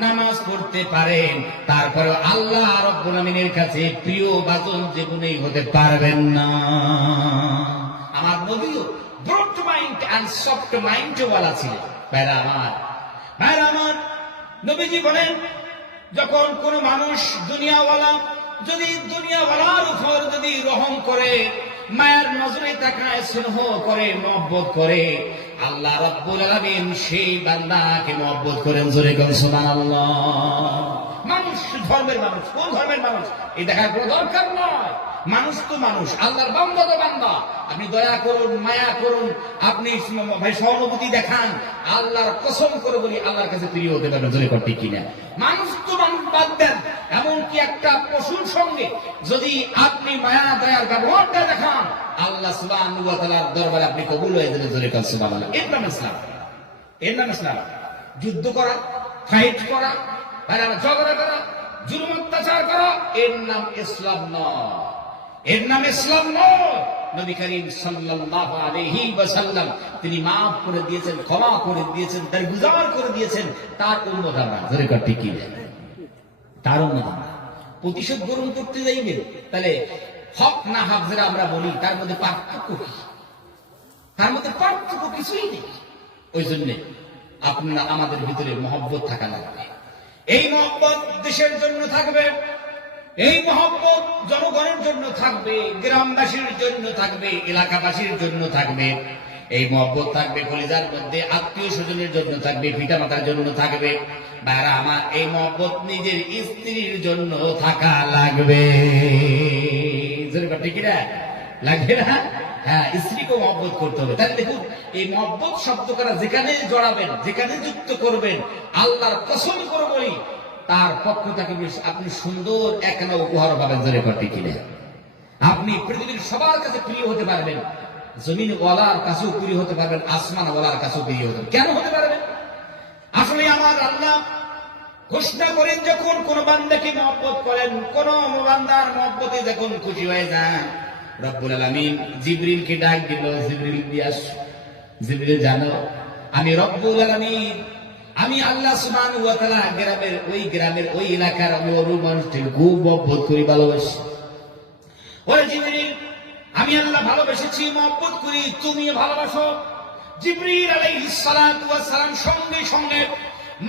নামাজ পড়তে পারেন, তারপরে আল্লাহ রাব্বুল আমিনের কাছে প্রিয় বাজন জীবনেই হতে পারবেন না। আমার নবীও broad mind and soft mind ওয়ালা ছিলেন। ভাইরা আমার নবীজি বলেন, যখন কোন মানুষ দুনিয়াওয়ালা যদি দুনিয়াওয়ালার উপর যদি রহম করে, মায়ের নজরে তাকায়, স্নেহ করে, মহব্বত করে, আল্লাহ রাব্বুল আলামিন সেই বান্দাকে মহব্বত করেন জোরে কোন সুবহানাল্লাহ। মানুষ ধর্মের মানুষ, কোন ধর্মের মানুষ এই দেখার কোনো দরকার নয়। মানুষ তো মানুষ, আল্লাহর বান্দা তো বান্দা। আপনি দয়া করুন, মায়া করুন, আপনি ভাই সহানুভূতি দেখান, আল্লাহর কসম করে বলি আল্লাহর কাছে প্রিয় হতে পারবেন জোরে করতে কিনা। মানুষ তো মানুষ বাদ দেন, এমনকি একটা পশুর সঙ্গে যদি আপনি মায়া দয়ার ব্যবহারটা দেখান, আল্লাহ সুবহানাহু ওয়া তাআলার দরবারে আপনি কবুল হয়ে যাবেন জোরে কোন সুবহানাল্লাহ। এর নাম ইসলাম, এর নাম ইসলাম। যুদ্ধ করা, ফাইট করা, ঝগড়া করা, জুলুম অত্যাচার করা, এর নাম ইসলাম নয়, এর নাম ইসলাম নয়। নবী করিম সাল্লাল্লাহু আলাইহি ওয়াসাল্লাম তিনি মাফ করে দিয়েছেন, ক্ষমা করে দিয়েছেন, দরগুজার করে দিয়েছেন। তার উম্মত আমরা ধরে কাটি কি দেয়, তার উম্মত আমরা প্রতিশোধ গ্রহণ করতে যাইবেন, তাহলে হক না হক যেটা আমরা বলি তার মধ্যে পার্থক্য কি? তার মধ্যে পার্থক্য কিছুই নেই। ওই জন্য আপনারা আমাদের ভিতরে মহব্বত থাকা লাগবে। এই মহব্বত দেশের জন্য থাকবে, এই মহব্বত জনগণের জন্য থাকবে, গ্রামবাসীর জন্য থাকবে, এলাকাবাসীর জন্য থাকবে। এই মহব্বত থাকবে কলিজার মধ্যে, আত্মীয় স্বজনের জন্য থাকবে, পিতামাতার জন্য থাকবে। ভাইরা আমার, এই মহব্বত নিজের স্ত্রীর জন্য থাকা লাগবে। ঠিক না? লাগবে না? হ্যাঁ, স্ত্রীকেও মহব্বত করতে হবে। তাহলে দেখুন, এই মহব্বত শব্দ করা যেখানে জড়াবেন, যেখানে যুক্ত করবেন, আল্লাহর কসম করে বলি, তার পক্ষ থেকে আপনি সুন্দর একখানা উপহার পাবেন। জোরে করতে কিনে আপনি পৃথিবীর সবার কাছে প্রিয় হতে পারবেন, জমিন ওয়ালার কাছেও প্রিয় হতে পারবেন, আসমান ওয়ালার কাছেও প্রিয় হতে পারবেন। কেন হতে পারবেন? আসলে আমার আল্লাহ ঘোষণা করেন, যখন কোন বান্দাকে মহব্বত করেন, কোন বান্দার মহব্বতে যখন খুশি হয়ে যান, রব্বুল আলামিন জিবরিলকে ডাক দিল, জিবরিল বিয়াস, জিবরিল জানো আমি রব্বুল আলামিন, আমি আল্লাহ সুবহানাহু ওয়া তাআলা গ্রামের ওই এলাকার আমি ওর মানুষটির খুব মহব্বত করি, ভালোবাসি। ওরে জিবরিল, আমি আল্লাহ ভালোবেসেছি, মহব্বত করি, তুমিও ভালোবাসো। জিবরিল আলাইহিস সালাতু ওয়াস সালাম সঙ্গে সঙ্গে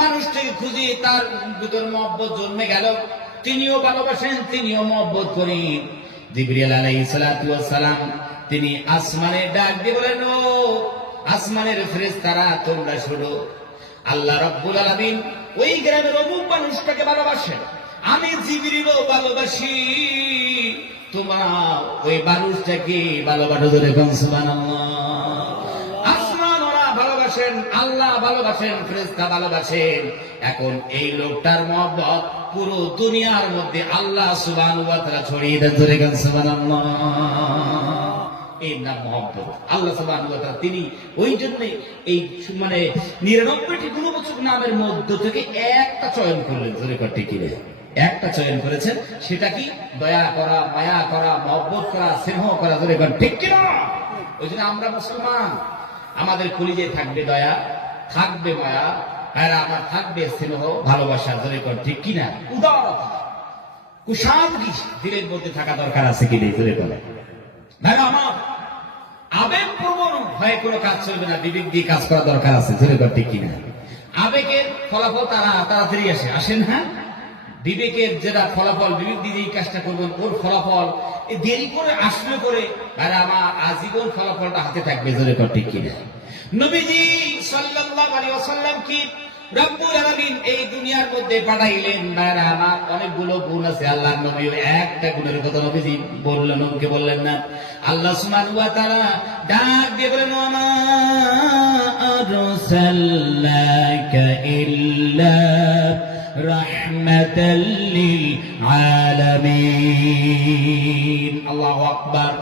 মানুষটিকে খুঁজে তার ভিতর মহব্বত জন্মে গেল। তিনিও ভালোবাসেন, তিনিও মহব্বত করি। জিবরিল আলাইহিস সালাতু ওয়াস সালাম তিনি আসমানে ডাক দিয়ে বলেন, ও আসমানের ফেরেশতারা তোমরা শোনো, আল্লাহ রাব্বুল আলামিন ওই গ্রামের অমুক মানুষটাকে ভালোবাসেন, আমি জিবরিলও ভালোবাসি, তোমরা ওই মানুষটাকে ভালোবাসো। ধরে কোন সুবহানাল্লাহ। আসমান ওরা ভালোবাসেন, আল্লাহ ভালোবাসেন, ফেরেশতা ভালোবাসেন। এখন এই লোকটার মহব্বত পুরো দুনিয়ার মধ্যে আল্লাহ সুবহানাহু ওয়া তাআলা ছড়িয়ে দেন। ধরে কোন সুবহানাল্লাহ। এই নাম মহব্বত। আল্লাহ সুবহানাহু ওয়া তাআলা তিনি ওই জন্য এই 99টি গুণবাচক নামের মধ্য থেকে একটা চয়ন করলেন। জোরে করতে কি রে? একটা চয়ন করেছেন, সেটা কি? দয়া করা, মায়া করা, মহব্বত করা, স্নেহ করা। জোরে কর ঠিক কিনা? ওই জন্য আমরা মুসলমান, আমাদের কলিজায় থাকবে দয়া, থাকবে মায়া, আর আমার থাকবে স্নেহ, ভালোবাসা। জোরে কর ঠিক কিনা? উদারতা, কুশাদগি দিলের মধ্যে থাকা দরকার আছে কি নেই? জোরে করে ভাই আমার, আবেগ প্রবণ হয়ে কোনো কাজ চলবে না, বিবেক দিয়ে কাজ করা দরকার আছে। জোরে কর ঠিক কিনা? আবেগের ফলাফল তাড়াতাড়ি আসেন। হ্যাঁ, বিবেকের যেটা ফলাফল, বিবেক দিয়ে এই কাজটা করবেন, ওর ফলাফল দেরি করে আসলে করে ভাইরা আমার আজীবন ফলাফলটা হাতে থাকবে। জোরে কর ঠিক কিনা? নবীজি সাল্লাল্লাহু আলাইহি ওয়াসাল্লাম কি রব্বুল আলামিন এই দুনিয়ার মধ্যে পাঠাইলেন। ভাইরা আমার অনেকগুলো গুণ আছে আল্লাহর নবী, একটা গুণের কথা নবীজি বললেন, ওকে বললেন না। আল্লাহ সুবহানাহু ওয়া তাআলা ডাক দিয়ে বলেন, ওমা আরসালনাকা ইল্লা রাহমাতাল লিল আলামিন। আল্লাহু আকবার।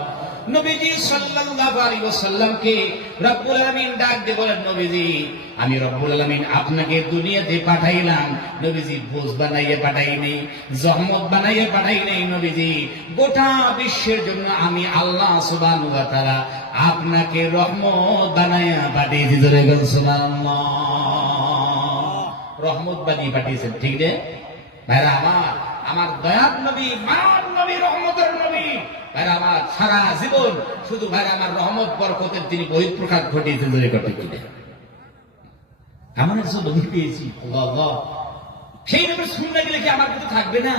নবীজি সাল্লাল্লাহু আলাইহি ওয়াসাল্লামকে রব্বুল আলামিন ডাক দিয়ে বলেন, নবীজি আমি রব্বুল আলামিন আপনাকে দুনিয়াতে পাঠাইলাম। নবীজি বোঝ বানাইয়ে পাঠাই নেই, জহমত বানাইয়ে পাঠাই নেই। নবীজি গোটা বিশ্বের জন্য আমি আল্লাহ সুবহানাহু ওয়া তাআলা আপনাকে রহমত বানাইয়া পাঠিয়েছি। জোরে বলুন সুবহানাল্লাহ। রহমত বানিয়ে পাঠিয়েছেন, ঠিক না ভাইরা আমার? আমার দয়ার নবী, মার নবী, রহমতের নবী। ভাইরা আমার সারা জীবন শুধু ভাইরা আমার রহমত বরকতের তিনি বহিঃপ্রকাশ ঘটিয়েছেন। জোরে করতে কিনে এমন একজন নবী পেয়েছি, আল্লাহ, সেই নবীর শুনতে গেলে কি আমার কিন্তু থাকবে না?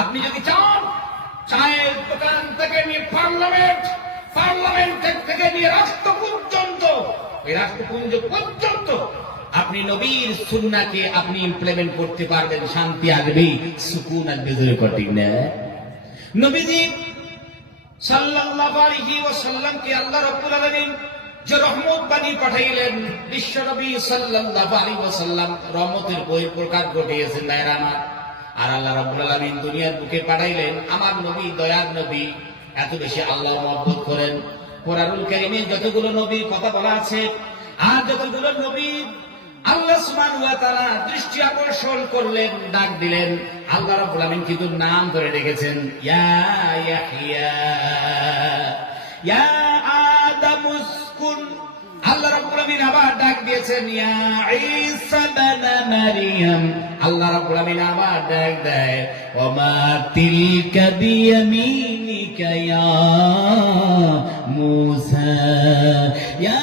আপনি যদি চান, চায়ের দোকান থেকে নিয়ে পার্লামেন্ট থেকে নিয়ে রাষ্ট্র পর্যন্ত, এই রাষ্ট্রপুঞ্জ পর্যন্ত আপনি নবীর সুন্নাহকে আপনি ইমপ্লিমেন্ট করতে পারবেন, শান্তি আসবে, সুকুন আসবে। জোরে করতে না? নবীজি সাল্লাল্লাহু আলাইহি ওয়াসাল্লামকে আল্লাহ রাব্বুল আলামিন যে রহমত বানিয়ে পাঠাইলেন, বিশ্ব নবী সাল্লাল্লাহু আলাইহি ওয়াসাল্লাম রহমতের বহিঃপ্রকাশ ঘটিয়েছেন। ভাইরা আমার, আর আল্লাহ রাব্বুল আলামিন দুনিয়ার বুকে পাঠাইলেন আমার নবী, দয়ার নবী। এত বেশি আল্লাহ মহব্বত করেন। কোরআনুল কারীমে যতগুলো নবীর কথা বলা আছে, আর যতগুলো নবী আল্লাহ সুবহানাহু ওয়া তাআলা দৃষ্টি আকর্ষণ করলেন, ডাক দিলেন, আল্লাহ রাব্বুল আলামিন কিন্তু নাম ধরে ডেকেছেন। ইয়া ইয়াহইয়া, ইয়া আদম উসকুন। আল্লাহ রাব্বুল আলামিন আবার ডাক দিয়েছেন, ইয়া ঈসা ইবনে মারইয়াম। আল্লাহ রাব্বুল আলামিন আবার ডাক দেয়, ওমা তিলকা বিয়ামিনিকা ইয়া মূসা, ইয়া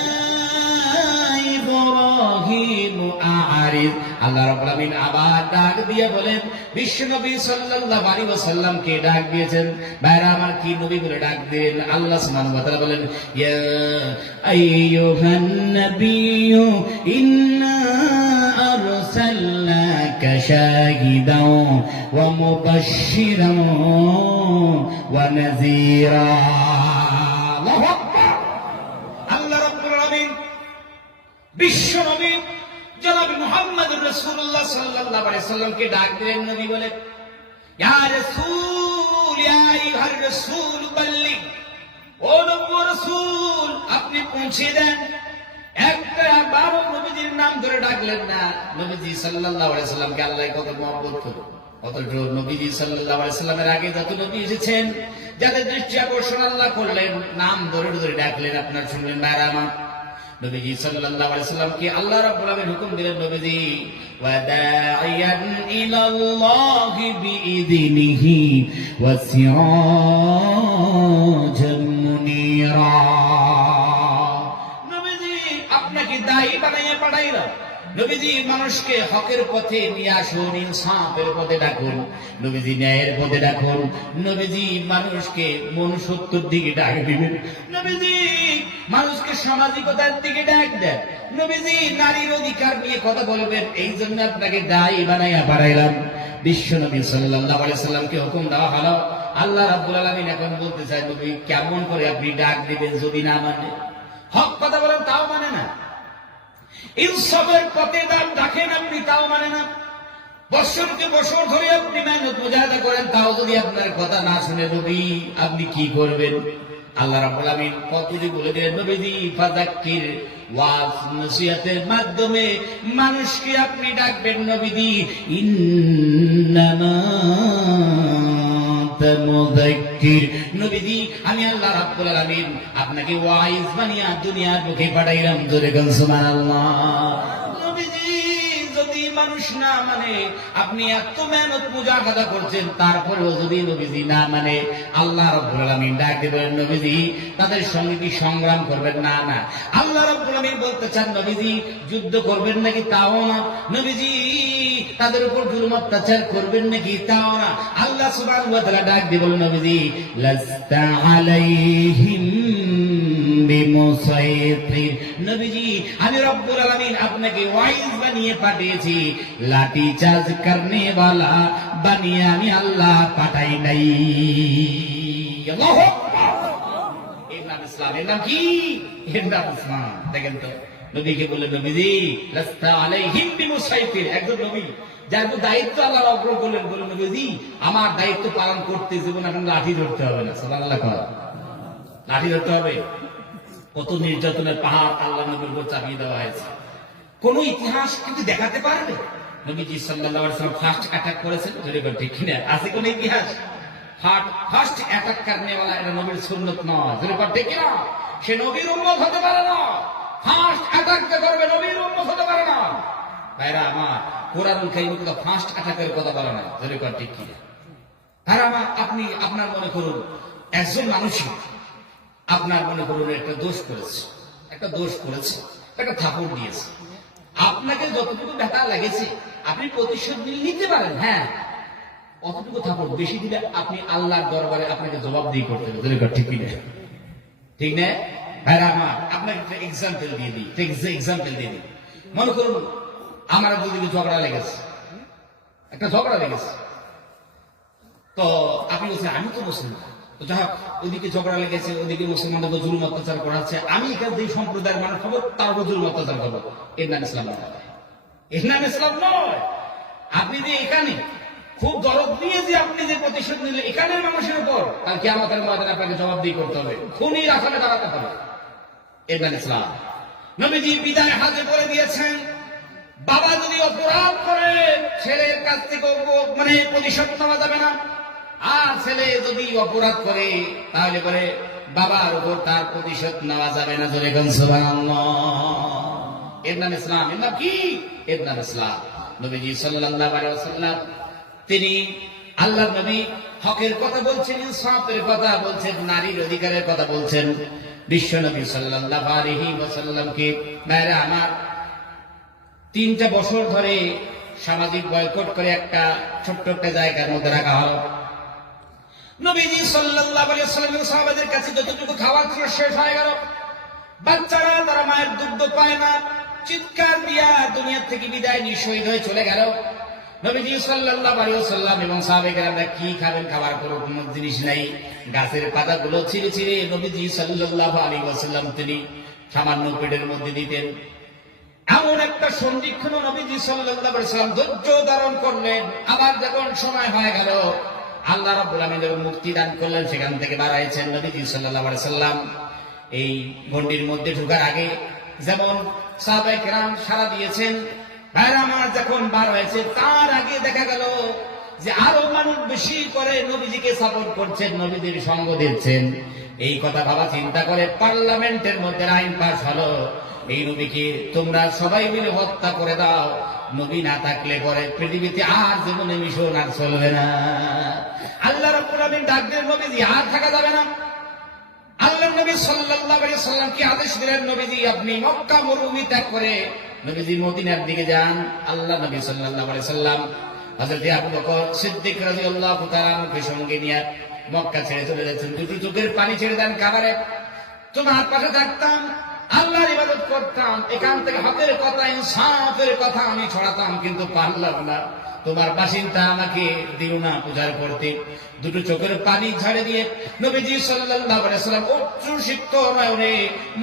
হারিস। আল্লাহ রাব্বুল আলামিন আবার ডাক দিয়ে বলেন, বিশ্বনবী সাল্লাল্লাহু আলাইহি ওয়াসাল্লামকে ডাক দিয়েছেন। ভাইরা আমার, কি নবী বলে ডাক দেন? আল্লাহ সুবহানাহু ওয়া তাআলা বলেন, ইয়া আইয়ুহান নাবিয়্যু ইন্না আরসালনাকা শাহিদান ওয়া মুবাশশিরান ওয়া নাযীরা। আল্লাহু আকবার। আল্লাহ রাব্বুল আলামিন বিশ্ব নবী জনাব মুহাম্মদুর রাসূলুল্লাহ সাল্লাল্লাহু আলাইহি সাল্লামকে ডাক দিলেন নবী বলে, ইয়া রাসূল, ইয়া আইয়ুহার রাসূল বাল্লিগ। ও নবী রাসূল, আপনি পৌঁছে দেন। একটা বারো নবীজির নাম ধরে ডাকলেন না। নবীজি সাল্লাল্লাহু আলাইহি সাল্লামকে আল্লাহ কত মহব্বত করেন। অথচ নবীজি সাল্লাল্লাহু আলাইহি সাল্লামের আগে যত নবী এসেছেন, যাদের দৃষ্টি আকর্ষণ আল্লাহ করলেন, নাম ধরে ধরে ডাকলেন, আপনার শুনলেন। ভাইরা আমার, নবীজি সাল্লাল্লাহু আলাইহি সাল্লামকে আল্লাহ রাব্বুল আলামিন হুকুম দিলেন, নবীজি ওয়া দাইয়ান ইলাল্লাহি বিইযনিহি ওয়া সিরাজাম মুনীরা। নবীজি আপনাকে দায়ী বানাইয়া পাঠাইলেন। নবীজি মানুষকে হকের পথে নিয়ে আসুন, ইনসাফের পথে ডাকুন, নবীজি ন্যায়ের পথে ডাকুন, নবীজি মানুষকে মনুষ্যত্বের দিকে ডাক দিবেন, নবীজি মানুষকে সামাজিকতার দিকে ডাক দেন, নবীজি নারীর অধিকার নিয়ে কথা বলবেন। এই জন্য আপনাকে দায়ী বানাইয়া পাঠাইলাম। বিশ্ব নবী সাল্লাল্লাহু আলাইহি সাল্লামকে হুকুম দেওয়া হলো। আল্লাহ রাব্বুল আলামিন এখন বলতে চায়, নবী কেমন করে আপনি ডাক দিবেন যদি না মানে? হক কথা বলেন তাও মানে না, ইনসাফের পথে ডাকেন আপনি তাও মানে না, বছরকে বছর ধরে আপনি মেহনত মুজাহিদা করেন তাও যদি আপনার কথা না শুনে নবী আপনি কি করবেন? আল্লাহ রাব্বুল আলামিন কতটি বলে দিলেন, নবীজি ফাযাক্কির, ওয়াজ নসিহতের মাধ্যমে মানুষকে আপনি ডাকবেন। নবীজি ইন্নামা মুযাক্কির, নবীজি আমি আল্লাহ রাব্বুল আলামিন আপনাকে ওয়াইজ বানিয়ে দুনিয়ার বুকে পাঠাইলাম। জোরে গান সুবহানাল্লাহ। নবীজি যদি মানুষ না মানে, আপনি এত মেহনত মুজাহাদা করছেন, তারপরেও যদি নবীজি না মানে, আল্লাহ রাব্বুল আলামিন ডাক দিবেন, নবীজি তাদের সঙ্গে কি সংগ্রাম করবেন? না না। আল্লাহ রাব্বুল আলামিন বলতে চান, নবীজি যুদ্ধ করবেন নাকি? তাও না। নবীজি তাদের উপর জুলুম অত্যাচার করবেন নাকি? তাও না। আল্লাহ সুবহানাহু ওয়া তাআলা ডাক দিয়ে বলেন, নবীজি লাস্তা আলাইহিম বিমুসাইতির, নবীজি আমি রব্বুল আলামিন আপনাকে ওয়াইজ বানিয়ে পাঠিয়েছি, লাঠি চার্জ করনে वाला বানিয়ে আমি আল্লাহ পাঠাই নাই। আল্লাহু আকবার। এর নাম ইসলাম। এর নাম কি? এর নাম ইসলাম। দেখেন তো, নবীকে বলে, নবীজি লাস্তা আলাইহিম বিমুসাইতির, একজন নবী যার দায়িত্ব আল্লাহ অগ্রহ করলেন, বলে নবীজি আমার দায়িত্ব পালন করতে জীবন এখন লাঠি ধরতে হবে না। সুবহানাল্লাহ। লাঠি ধরতে হবে? কত নির্যাতনের পাহাড় আল্লাহ নবীর উপর চাপিয়ে দেওয়া হয়েছে। কোন ইতিহাস কিন্তু দেখাতে পারবে নবীজি সাল্লাল্লাহু আলাইহি ওয়াসাল্লাম ফার্স্ট অ্যাটাক করেছেন? যদি ঠিক কিনা আছে কোন ইতিহাস? ফার্স্ট অ্যাটাক করনে वाला এটা নবীর সুন্নাত নয়। যদি ঠিক কিনা? সে নবীর উম্মত হতে পারে না। ফার্স্ট অ্যাটাক করবে নবীর উম্মত হতে পারে না। ভাইরা আমার, কোরআনুল কারীমে কিন্তু ফার্স্ট অ্যাটাকের কথা বলা নাই। যদি ঠিক কিনা? ভাইরা আমার, আপনি আপনার মনে করুন একজন মানুষই আপনার মনে করুন একটা দোষ করেছে, একটা থাপড় দিয়েছে, আপনাকে যতটুকু ব্যথা লেগেছে আপনি প্রতিশোধ নিতে পারেন। হ্যাঁ, অতটুকু থাপড় বেশি দিলে আপনি আল্লাহর দরবারে আপনাকে জবাবদিহি করতে হবে। ঠিক কিনা? ঠিক না? ভাইরা আমার, আপনাকে একটা এক্সাম্পল দিয়ে দিই। মনে করুন আমার দুদিকে ঝগড়া লেগেছে, তো আপনি বলছেন আমি তো মুসলিম, তো যাই হোক ওইদিকে ঝগড়া লেগেছে, ওইদিকে মুসলমানদের জুলুম অত্যাচার করা হচ্ছে, আমি এখানে যে সম্প্রদায়ের মানুষ হবো তার উপর জুলুম অত্যাচার করবো। এর নাম ইসলাম নয়। এর নাম ইসলাম নয়। আপনি যে এখানে খুব দরদ দিয়ে যে আপনি যে প্রতিশোধ নিলে এখানের মানুষের উপর, তার কিয়ামতের ময়দানে আপনাকে জবাবদিহি করতে হবে, খুনির আসামে দাঁড়াতে হবে। এর নাম ইসলাম। নবীজি বিদায় হাজে করে দিয়েছেন, বাবা যদি অপরাধ করে ছেলের কাছ থেকে প্রতিশোধ নেওয়া যাবে না, আর ছেলে যদি অপরাধ করে তাহলে পরে বাবার উপর তার প্রতিশোধ নেওয়া যাবে না। জোরে বলুন সুবহানাল্লাহ। এর নাম ইসলাম। এর নাম কি? এর নাম ইসলাম। নবীজি সাল্লাল্লাহু আলাইহি ওয়াসাল্লাম তিনি আল্লাহর নবী হকের কথা বলছেন, ইনসাফের কথা বলছেন, নারীর অধিকারের কথা বলছেন। বিশ্ব নবী সাল্লাল্লাহু আলাইহি ওয়াসাল্লামকে ভাইরা আমার 3টা বছর ধরে সামাজিক বয়কট করে একটা ছোট্ট একটা জায়গার মধ্যে রাখা হলো। নবীজি সাল্লাল্লাহু আলাইহি ওয়াসাল্লাম সাহাবাদের কাছে যতটুকু খাবার ছিল শেষ হয়ে গেল। বাচ্চারা তারা মায়ের দুগ্ধ পায় না, চিৎকার দিয়া দুনিয়া থেকে বিদায় নিয়ে শহীদ হয়ে চলে গেল। নবীজি সাল্লাল্লাহু আলাইহি ওয়াসাল্লাম এবং সাহাবায়ে কি খাবেন, খাবার কোনো জিনিস নাই। গাছের পাতাগুলো ছিঁড়ে ছিঁড়ে নবীজি সাল্লাল্লাহু আলাইহি ওয়াসাল্লাম তিনি সামান্য পেটের মধ্যে দিতেন। এমন একটা সন্ধিক্ষণ নবীজি সাল্লাল্লাহু আলাইহি ওয়াসাল্লাম ধৈর্য ধারণ করলেন। আবার যখন সময় হয়ে গেল, আল্লাহ রাব্বুল আলামিন যখন মুক্তি দান করলেন, সেখান থেকে বার হয়েছেন নবীজি সাল্লাল্লাহু আলাইহি ওয়াসাল্লাম। এই গণ্ডির মধ্যে ঢোকার আগে যেমন সাহাবায়ে কেরাম সাড়া দিয়েছেন, ভাইরা আমার যখন বার হয়েছে তার আগে দেখা গেল যে আরো মানুষ বেশি করে নবীজিকে সাপোর্ট করছেন, নবীজির সঙ্গ দিচ্ছেন। এই কথা ভাবা চিন্তা করে পার্লামেন্টের মধ্যে আইন পাস হলো, এই নবীকে তোমরা সবাই মিলে হত্যা করে দাও। নবী না থাকলে পরে পৃথিবীতে আর জীবনে মিশন আর চলবে না। আল্লাহ রাব্বুল আলামিন ডাক দিলেন, নবীজি আর থাকা যাবে না। আল্লাহ নবী সাল্লাল্লাহু আলাইহি ওয়াসাল্লামকে আদেশ দিলেন, নবীজি আপনি মক্কা মরুভূমি ত্যাগ করে নবীজি মদিনার দিকে যান। আল্লাহ নবী সাল্লাল্লাহু আলাইহি ওয়াসাল্লাম হযরত আবু বকর সিদ্দিক রাদিয়াল্লাহু তাআলা আনহুকে সঙ্গে নিয়ে মক্কা ছেড়ে চলে যাচ্ছেন। দুটি চোখের পানি ছেড়ে দেন খাবারে, তোমার পাশে থাকতাম, আল্লাহর ইবাদত করতাম, এখান থেকে হকের কথা ইনসাফের কথা আমি ছড়াতাম, কিন্তু পারলাম না। তোমার বাসিন্দা আমাকে দিও না পূজার করতে। দুটো চোখের পানি ঝাড়ে দিয়ে নবীজি সাল্লাল্লাহু আলাইহি ওয়াসাল্লাম উচ্ছ্বসিত নয়নে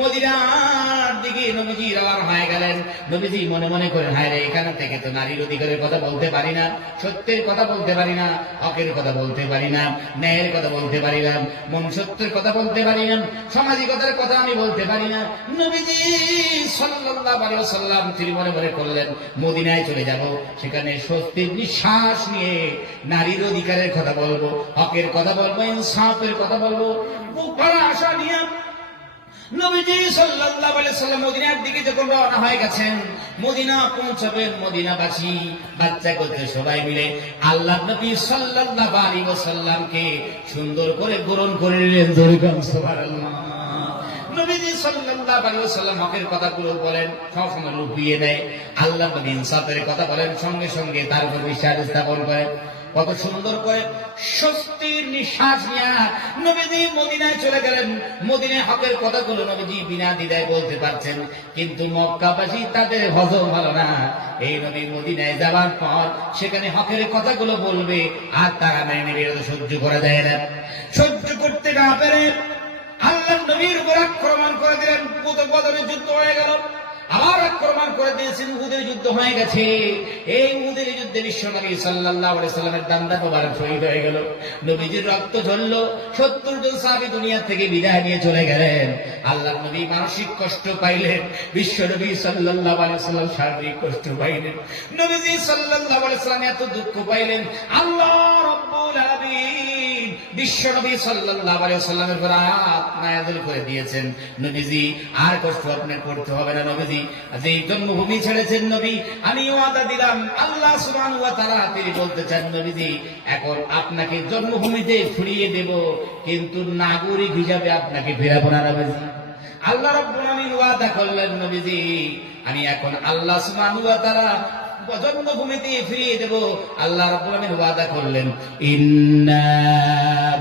মদিনার দিকে নবীজি রওনা হয়ে গেলেন। নবীজি মনে মনে করে, হায় রে, এখান থেকে তো নারীর অধিকারের কথা বলতে পারি না, সত্যের কথা বলতে পারি না, হকের কথা বলতে পারি না, ন্যায়ের কথা বলতে পারি না, মনুষ্যত্বের কথা বলতে পারি না, সামাজিকতার কথা আমি বলতে পারি না। নবীজি সাল্লাল্লাহু আলাইহি ওয়াসাল্লাম তিনি মনে মনে করলেন, মদিনায় চলে যাব, সেখানে স্বস্তির নিঃশ্বাস নিয়ে নারীর অধিকারের কথা বলবো, হকের কথা বলবো, ইনসাফের কথা বলবো। বুক ভরা আশা নিয়ে নবীজি সাল্লাল্লাহু আলাইহি ওয়াসাল্লাম মদিনার দিকে যখন রওনা হয়ে গেছেন, মদিনা পৌঁছাবেন, মদিনাবাসী বাচ্চা করতে সবাই মিলে আল্লাহ নবী সাল্লাল্লাহু আলাইহি ওয়াসাল্লামকে সুন্দর করে গ্রহণ করে নিলেন। সুবহানাল্লাহ। নবীজি সাল্লাল্লাহু আলাইহি ওয়াসাল্লাম হকের কথাগুলো বলেন, সবসময় লুকিয়ে দেয়। আল্লাহ নবী ইনসাফের কথা বলেন, সঙ্গে সঙ্গে তার উপর বিশ্বাস স্থাপন করেন। কত সুন্দর করে স্বস্তির নিঃশ্বাস নিয়ে নবীজি মদিনায় চলে গেলেন। মদিনায় হকের কথাগুলো নবীজি বিনা দ্বিধায় বলতে পারছেন, কিন্তু মক্কাবাসী তাদের হজম হলো না। এই নবী মদিনায় যাওয়ার পর সেখানে হকের কথাগুলো বলবে আর তারা মেনে নেবে, এটা সহ্য করা যায় না। সহ্য করতে না পেরে আল্লাহ নবীর উপর আক্রমণ করে দিলেন। বদরের যুদ্ধ হয়ে গেল, আবার আক্রমণ করে দিয়েছেন, উহুদের যুদ্ধ হয়ে গেছে। এই উহুদের যুদ্ধে বিশ্ব নবী সাল্লাল্লাহু আলাইহি ওয়াসাল্লামের দান্দা মোবারক শহীদ হয়ে গেল, নবীজির রক্ত ঝরল। 70 জন সাহাবী দুনিয়া থেকে বিদায় নিয়ে চলে গেলেন। আল্লাহ নবী মানসিক কষ্ট পাইলেন, বিশ্ব নবী সাল্লাল্লাহু আলাইহি ওয়াসাল্লাম শারীরিক কষ্ট পাইলেন। নবীজি সাল্লাল্লাহু আলাইহি ওয়াসাল্লাম এত দুঃখ পাইলেন, আল্লাহ রাব্বুল আলামিন বিশ্ব নবী সাল্লাল্লাহু আলাইহি ওয়াসাল্লামের উপর আয়াত নাযিল করে দিয়েছেন, নবীজি আর কষ্ট আপনার করতে হবে না। নবীজি যে জন্মভূমি ছেড়েছেন, নবী আমি ওয়াদা দিলাম, আল্লাহ সুবহানাহু ওয়া তাআলা তিনি বলতে চান, নবীজি এখন আপনাকে জন্মভূমিতে ফিরিয়ে দেব, কিন্তু নাগরিক হিসাবে আপনাকে ফেরাবো না। নবীজি আল্লাহ রাব্বুল আলামিন ওয়াদা করলেন, নবীজি আমি এখন আল্লাহ সুবহানাহু ওয়া তাআলা জন্মভূমিতে ফিরিয়ে দেব। আল্লাহ রাব্বুল আলামিন ওয়াদা করলেন, ইন্না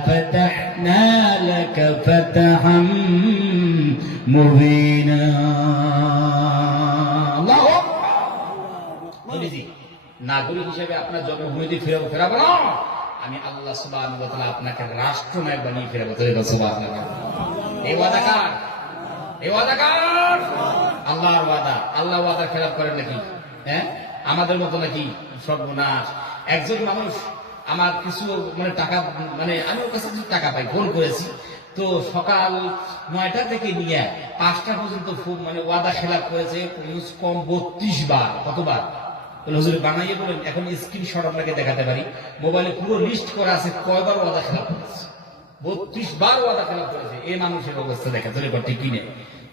ফাতাহনা লাকা ফাতহাম মুবিনা। আল্লাহু নবীজি নাগরিক হিসেবে আপনার জন্মভূমিতে ফেরাবো না, আমি আল্লাহ সুবহানাহু ওয়া তাআলা আপনাকে রাষ্ট্রনায়ক বানিয়ে ফেরাবো। সুবহানাল্লাহ। এই ওয়াদা কার? এই ওয়াদা কার? আল্লাহর ওয়াদা। আল্লাহ ওয়াদা খেলাপ করেন নাকি? হ্যাঁ, আমাদের মতো নাকি? সর্বনাশ। একজন মানুষ আমার কিছু টাকা, আমি ওর কাছে কিছু টাকা পাই, ফোন করেছি তো সকাল 9টা থেকে নিয়ে 5টা পর্যন্ত ওয়াদা খেলাপ করেছে কম 32 বার। কতবার? হুজুর বানাইয়ে বলেন, এখন স্ক্রিনশট আপনাকে দেখাতে পারি, মোবাইলে পুরো লিস্ট করা আছে কয়বার ওয়াদা খেলাপ করেছে। 32 বার ওয়াদা খেলাপ করেছে। এই মানুষের অবস্থা দেখা তোর এবার ঠিকই নেই।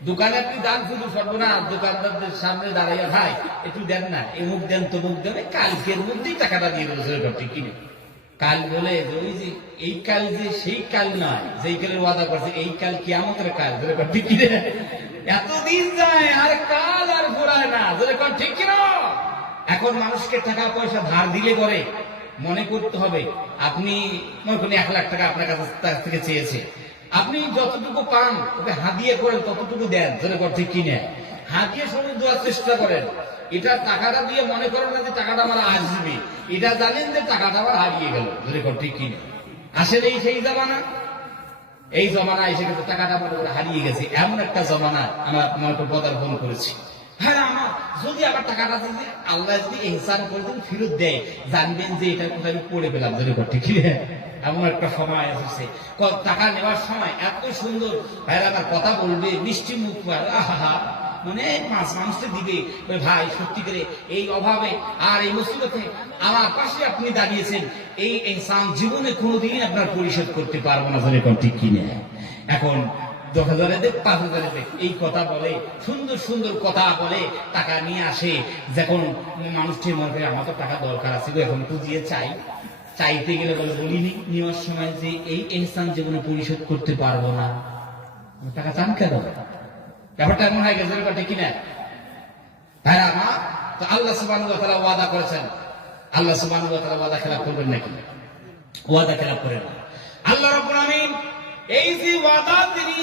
দোকানে আপনি দান শুধু সর্বনাশ, দোকানদারদের সামনে দাঁড়াইয়া, ভাই একটু দেন না, এমুক দেন তমুক দেন, কালকের মধ্যেই টাকাটা দিয়ে দেবো। এবার ঠিকই নেই। কাল বলে ওই যে এই কাল যে সেই কাল নয়, যেই কালের ওয়াদা করছে, এই কাল কিয়ামতের কাল। ঠিকই নেই। এতদিন যায় আর কাল আর ঘোরায় না। ঠিক কিনা? এখন মানুষকে টাকা পয়সা ধার দিলে পরে মনে করতে হবে, আপনি মনে করেন 1 লাখ টাকা আপনার কাছ থেকে চেয়েছে, আপনি যতটুকু পান ওকে হাদিয়ে করেন, ততটুকু দেন, ধরে করতে কিনে হাদিয়ে সময় দেওয়ার চেষ্টা করেন। এটা টাকাটা দিয়ে মনে করেন না যে টাকাটা আমার আসবে, এটা জানেন যে টাকাটা আমার হারিয়ে গেল, ধরে করতে কিনে। আসলে সেই জামানা, এই জমানা এসে গেছে, টাকাটা মনে করে হারিয়ে গেছে, এমন একটা জমানা আমরা মনে করে পদার্পণ করেছি। হ্যাঁ, আমার যদি আবার টাকাটা যদি আল্লাহ যদি ইহসান করে দিন ফেরত দেয়, জানবেন যে এটা কোথায় আমি পড়ে পেলাম, ধরে করতে কিনে। এমন একটা সময় আসছে, টাকা নেওয়ার সময় এত সুন্দর ভাইরা আমার কথা বলবে, মিষ্টি মুখ, আহা মানে মানুষকে দিবে। ভাই সত্যি করে এই অভাবে আর এই মুসিবতে আমার পাশে আপনি দাঁড়িয়েছেন, এই ইনসান জীবনে কোনোদিন আপনার পরিশোধ করতে পারবো না, ধরে ঠিক কিনে। এখন 10,000 দেখ, 5,000 দেখ, এই কথা বলে, সুন্দর সুন্দর কথা বলে, টাকা নিয়ে আসে। যখন মানুষটি মনে করে আমার তো টাকা দরকার আছে, এখন তো দিয়ে চাইতে গেলে বলে বলিনি নেওয়ার সময় যে এই ইনসান জীবনে পরিশোধ করতে পারবো না, টাকা চান কেন? ব্যাপারটা এমন হয়ে গেছে, ব্যাপারটা কিনা ভাইরা আমার। তো আল্লাহ সুবহানাহু ওয়া তাআলা ওয়াদা করেছেন, আল্লাহ সুবহানাহু ওয়া তাআলা ওয়াদা খেলাপ করবেন নাকি? ওয়াদা খেলাপ করেন না। আল্লাহ রাব্বুল আমিন এই যে ওয়াদা তিনি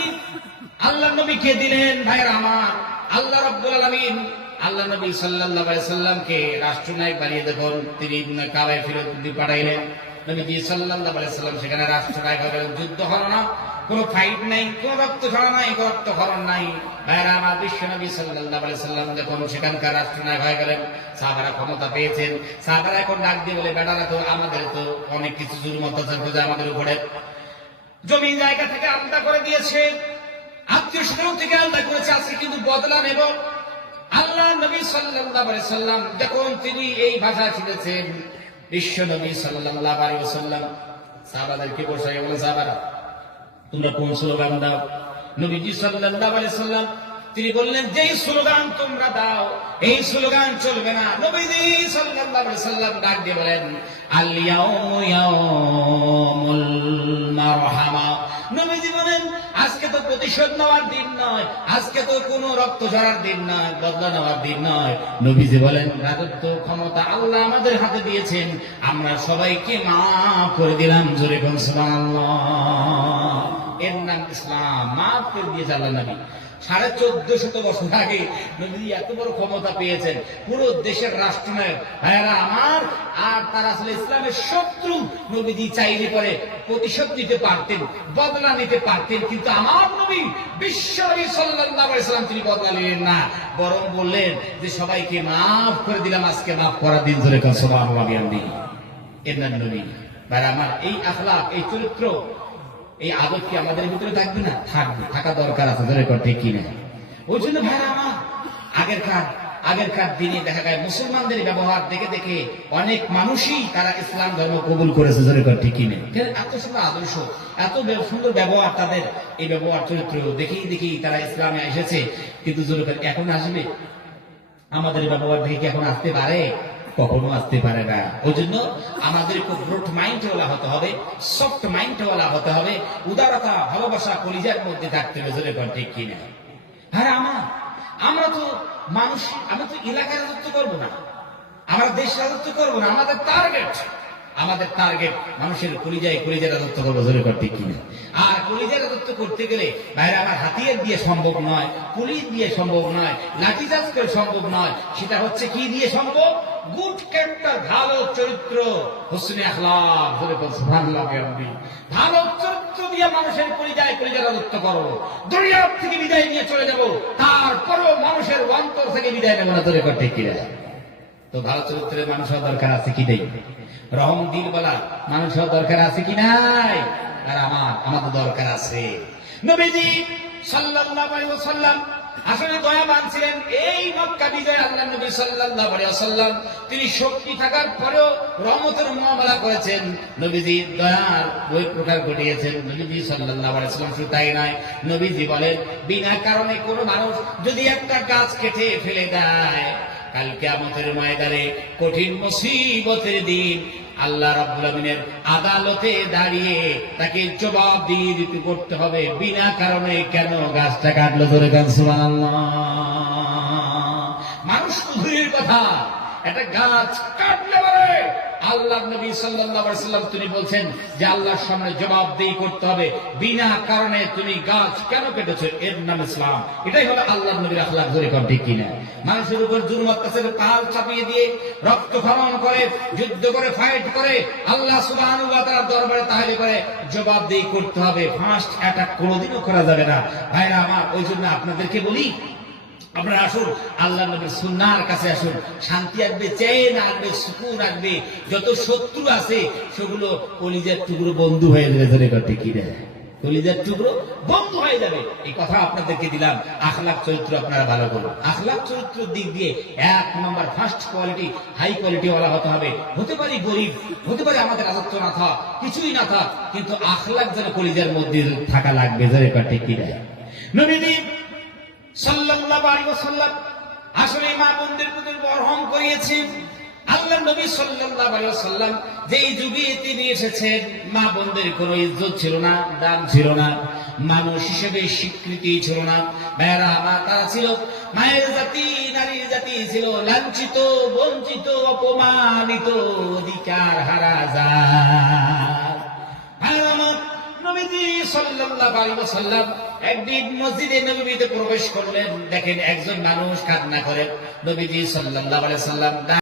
আল্লাহ নবীকে দিলেন, ভাইরা আমার, আল্লাহ রাব্বুল আলামিন আল্লাহ নবী সাল্লাল্লাহু আলাইহি সাল্লামকে রাষ্ট্রনায়ক বানিয়ে যখন তিনি কাবায় ফেরত পাঠাইলেন, নবীজি সাল্লাল্লাহু আলাইহি সাল্লাম সেখানে রাষ্ট্রনায়ক হলেন। যুদ্ধ হলো না, কোন ফাইট নাই, কোন রক্ত ঝরা নাই, রক্তক্ষরণ নাই। ভাইরা আমার, বিশ্ব নবী সাল্লাল্লাহু আলাইহি সাল্লাম যখন সেখানকার রাষ্ট্রনায়ক হয়ে গেলেন, সাহাবারা ক্ষমতা পেয়েছেন, সাহাবারা এখন ডাক দিয়ে বলে, বেটারা তো আমাদের তো অনেক কিছু জুলুম অত্যাচার করে আমাদের উপরে, জমি জায়গা থেকে আলাদা করে দিয়েছে, আত্মীয় স্বজন থেকে আলাদা করেছে, আজকে কিন্তু বদলা নেব। আল্লাহ নবী সাল্লাল্লাহু আলাইহি সাল্লাম যখন তিনি এই ভাষা শিখেছেন, বিশ্ব নবী সাল্লাল্লাহু আলাইহি ওয়াসাল্লাম সাহাবাদেরকে বসায় বলে, সাহাবারা তোমরা কোন স্লোগান দাও? নবীজি সাল্লাল্লাহু আলাইহি সাল্লাম তিনি বললেন, যেই স্লোগান তোমরা দাও এই স্লোগান চলবে না। নবীজি সাল্লাল্লাহু আলাইহি সাল্লাম ডাক দিয়ে বলেন, আল ইয়াউমু ইয়াউমুল মারহামা। নবীজি বলেন, আজকে তো প্রতিশোধ নেওয়ার দিন নয়, আজকে তো কোনো রক্ত ঝরার দিন নয়, বদলা নেওয়ার দিন নয়। নবীজি বলেন, রাজত্ব ক্ষমতা আল্লাহ আমাদের হাতে দিয়েছেন, আমরা সবাইকে মাফ করে দিলাম, জোরে কোন সুবহানাল্লাহ। এর নাম ইসলাম, মাফ করে দিয়েছে আল্লাহ নবী। 1450 বছর আগে নবীজি এত বড় ক্ষমতা পেয়েছেন, পুরো দেশের রাষ্ট্রনায়ক, ভাইয়ারা আমার। আর তারা আসলে ইসলামের শত্রু। নবীজি চাইলে পরে প্রতিশোধ নিতে পারতেন, বদলা নিতে পারতেন, কিন্তু আমার নবী বিশ্ব নবী সাল্লাল্লাহু আলাইহি সাল্লাম তিনি বদলা নিলেন না, বরং বললেন যে সবাইকে মাফ করে দিলাম, আজকে মাফ করার দিন, ধরে সুবহানাল্লাহ। এর নাম নবী। ভাইয়ারা আমার, এই আখলাক, এই চরিত্র, এই আদত কি আমাদের ভিতরে থাকবে না? থাকবে, থাকা দরকার আছে, ধরে করতে কি না। ওই জন্য ভাইরা আমার, আগেরকার দিনে দেখা যায় মুসলমানদের ব্যবহার দেখে দেখে অনেক মানুষই তারা ইসলাম ধর্ম কবুল করেছে, ধরে করতে কি না। এত সুন্দর আদর্শ, এত সুন্দর ব্যবহার, তাদের এই ব্যবহার চরিত্র দেখেই দেখেই তারা ইসলামে এসেছে। কিন্তু এখন আসবে আমাদের ব্যবহার দেখে কি এখন আসতে পারে? কখনো আসতে পারে না। ওই জন্য আমাদের খুব ব্রড মাইন্ডওয়ালা হতে হবে, সফট মাইন্ডওয়ালা হতে হবে, উদারতা, ভালোবাসা কলিজার মধ্যে থাকতে হবে, জোরে কোন ঠিক কিনা। হ্যাঁ, আমরা তো মানুষ, আমরা তো এলাকার রাজত্ব করবো না, আমরা দেশ রাজত্ব করবো না। আমাদের টার্গেট মানুষের কলিজায় রাজত্ব করবো, জোরে কোন ঠিক কিনা। আর কলিজায় রাজত্ব করতে গেলে ভাইরা আমার, হাতিয়ার দিয়ে সম্ভব নয়, পুলিশ দিয়ে সম্ভব নয়, লাঠিচার্জ করে সম্ভব নয়। সেটা হচ্ছে কি দিয়ে সম্ভব? গুড ক্যারেক্টার, ভালো চরিত্র, হুসনে আখলাক, ধরে সুবহানাল্লাহ। ভালো চরিত্র দিয়ে মানুষের কলিজায় রাজত্ব করবো, দুনিয়ার থেকে বিদায় নিয়ে চলে যাব, তারপরেও মানুষের অন্তর থেকে বিদায় নেব না, ধরে করতে কি। তো ভালো চরিত্রের মানুষ হওয়ার দরকার আছে কি নেই? রহম দিল বলা মানুষ হওয়ার দরকার আছে কি নাই? আর আমাদের দরকার আছে। নবীজি সাল্লাল্লাহু আলাইহি ওয়াসাল্লাম আসলে দয়াবান ছিলেন। এই মক্কা বিজয় আল্লাহ নবী সাল্লাল্লাহু আলাইহি ওয়াসাল্লাম তিনি শক্তি থাকার পরেও রহমতের মুআমালা করেছেন। নবীজি দয়ার বই প্রকার ঘটিয়েছেন। নবীজি সাল্লাল্লাহু আলাইহি ওয়াসাল্লাম শুধু তাই নয়, নবীজি বলেন, বিনা কারণে কোনো মানুষ যদি একটা গাছ কেটে ফেলে দেয়, কাল কিয়ামতের ময়দানে কঠিন মুসিবতের দিন আল্লাহ রাব্বুল আমিনের আদালতে দাঁড়িয়ে তাকে জবাব দিতে করতে হবে, বিনা কারণে কেন গাছটা কাটলো, ধরে গান সুবহানাল্লাহ। মানুষ তো দূরের কথা, একটা গাছ কাটলে পারে আল্লাহ নবী সাল্লাল্লাহু আলাইহি সাল্লাম তিনি বলছেন যে আল্লাহর সামনে জবাবদিহি করতে হবে, বিনা কারণে তুমি গাছ কেন কেটেছো, এর নাম ইসলাম। এটাই হলো আল্লাহ নবীর আখলাক। ধরে কর ঠিক কিনা? মানুষের উপর জুলুম অত্যাচারের পাহাড় চাপিয়ে দিয়ে রক্ত খনন করে, যুদ্ধ করে, ফাইট করে আল্লাহ সুবহানাহু ওয়া তাআলার দরবারে তাহলে করে জবাবদিহি করতে হবে। ফার্স্ট অ্যাটাক কোনোদিনও করা যাবে না। ভাইরা আমার, ওই জন্য আপনাদেরকে বলি, আপনারা আসুন আল্লাহ নবীর সুন্নাহর কাছে আসুন। শান্তি আসবে, চেন আসবে, সুকুন আসবে। যত শত্রু আছে সেগুলো কলিজার টুকরো বন্ধু হয়ে যাবে। ধরে করতে কি দেয়, কলিজার টুকরো বন্ধু হয়ে যাবে। এই কথা আপনাদেরকে দিলাম। আখলাক চরিত্র আপনারা ভালো করুন। আখলাক চরিত্রের দিক দিয়ে 1 নম্বর ফার্স্ট কোয়ালিটি, হাই কোয়ালিটি ওয়ালা হতে হবে। হতে পারি গরিব, হতে পারে আমাদের রাজত্ব না থাক, কিছুই না থাক, কিন্তু আখলাক যেন কলিজার মধ্যে থাকা লাগবে। ধরে করতে কি দেয়। নবী সাল্লাল্লাহু আলাইহি ওয়াসাল্লাম আসলে মা বোনদের প্রতি মরহম করিয়েছেন। আল্লাহ নবী সাল্লাল্লাহু আলাইহি ওয়াসাল্লাম যেই যুগে তিনি এসেছেন, মা বোনদের কোনো ইজ্জত ছিল না, দাম ছিল না, মানুষ হিসেবে স্বীকৃতি ছিল না। ভাইয়েরা আমার, তারা ছিল মায়ের জাতি, নারীর জাতি ছিল লাঞ্ছিত, বঞ্চিত, অপমানিত, অধিকার হারা জাত। ভাইয়েরা আমার, নবীজি সাল্লাল্লাহু আলাইহি ওয়াসাল্লাম একদিন মসজিদে নববীতে প্রবেশ করলেন। দেখেন একজন মানুষ কান্না করে। নবীজি সাল্লাল্লাহু আলাইহি ওয়াসাল্লাম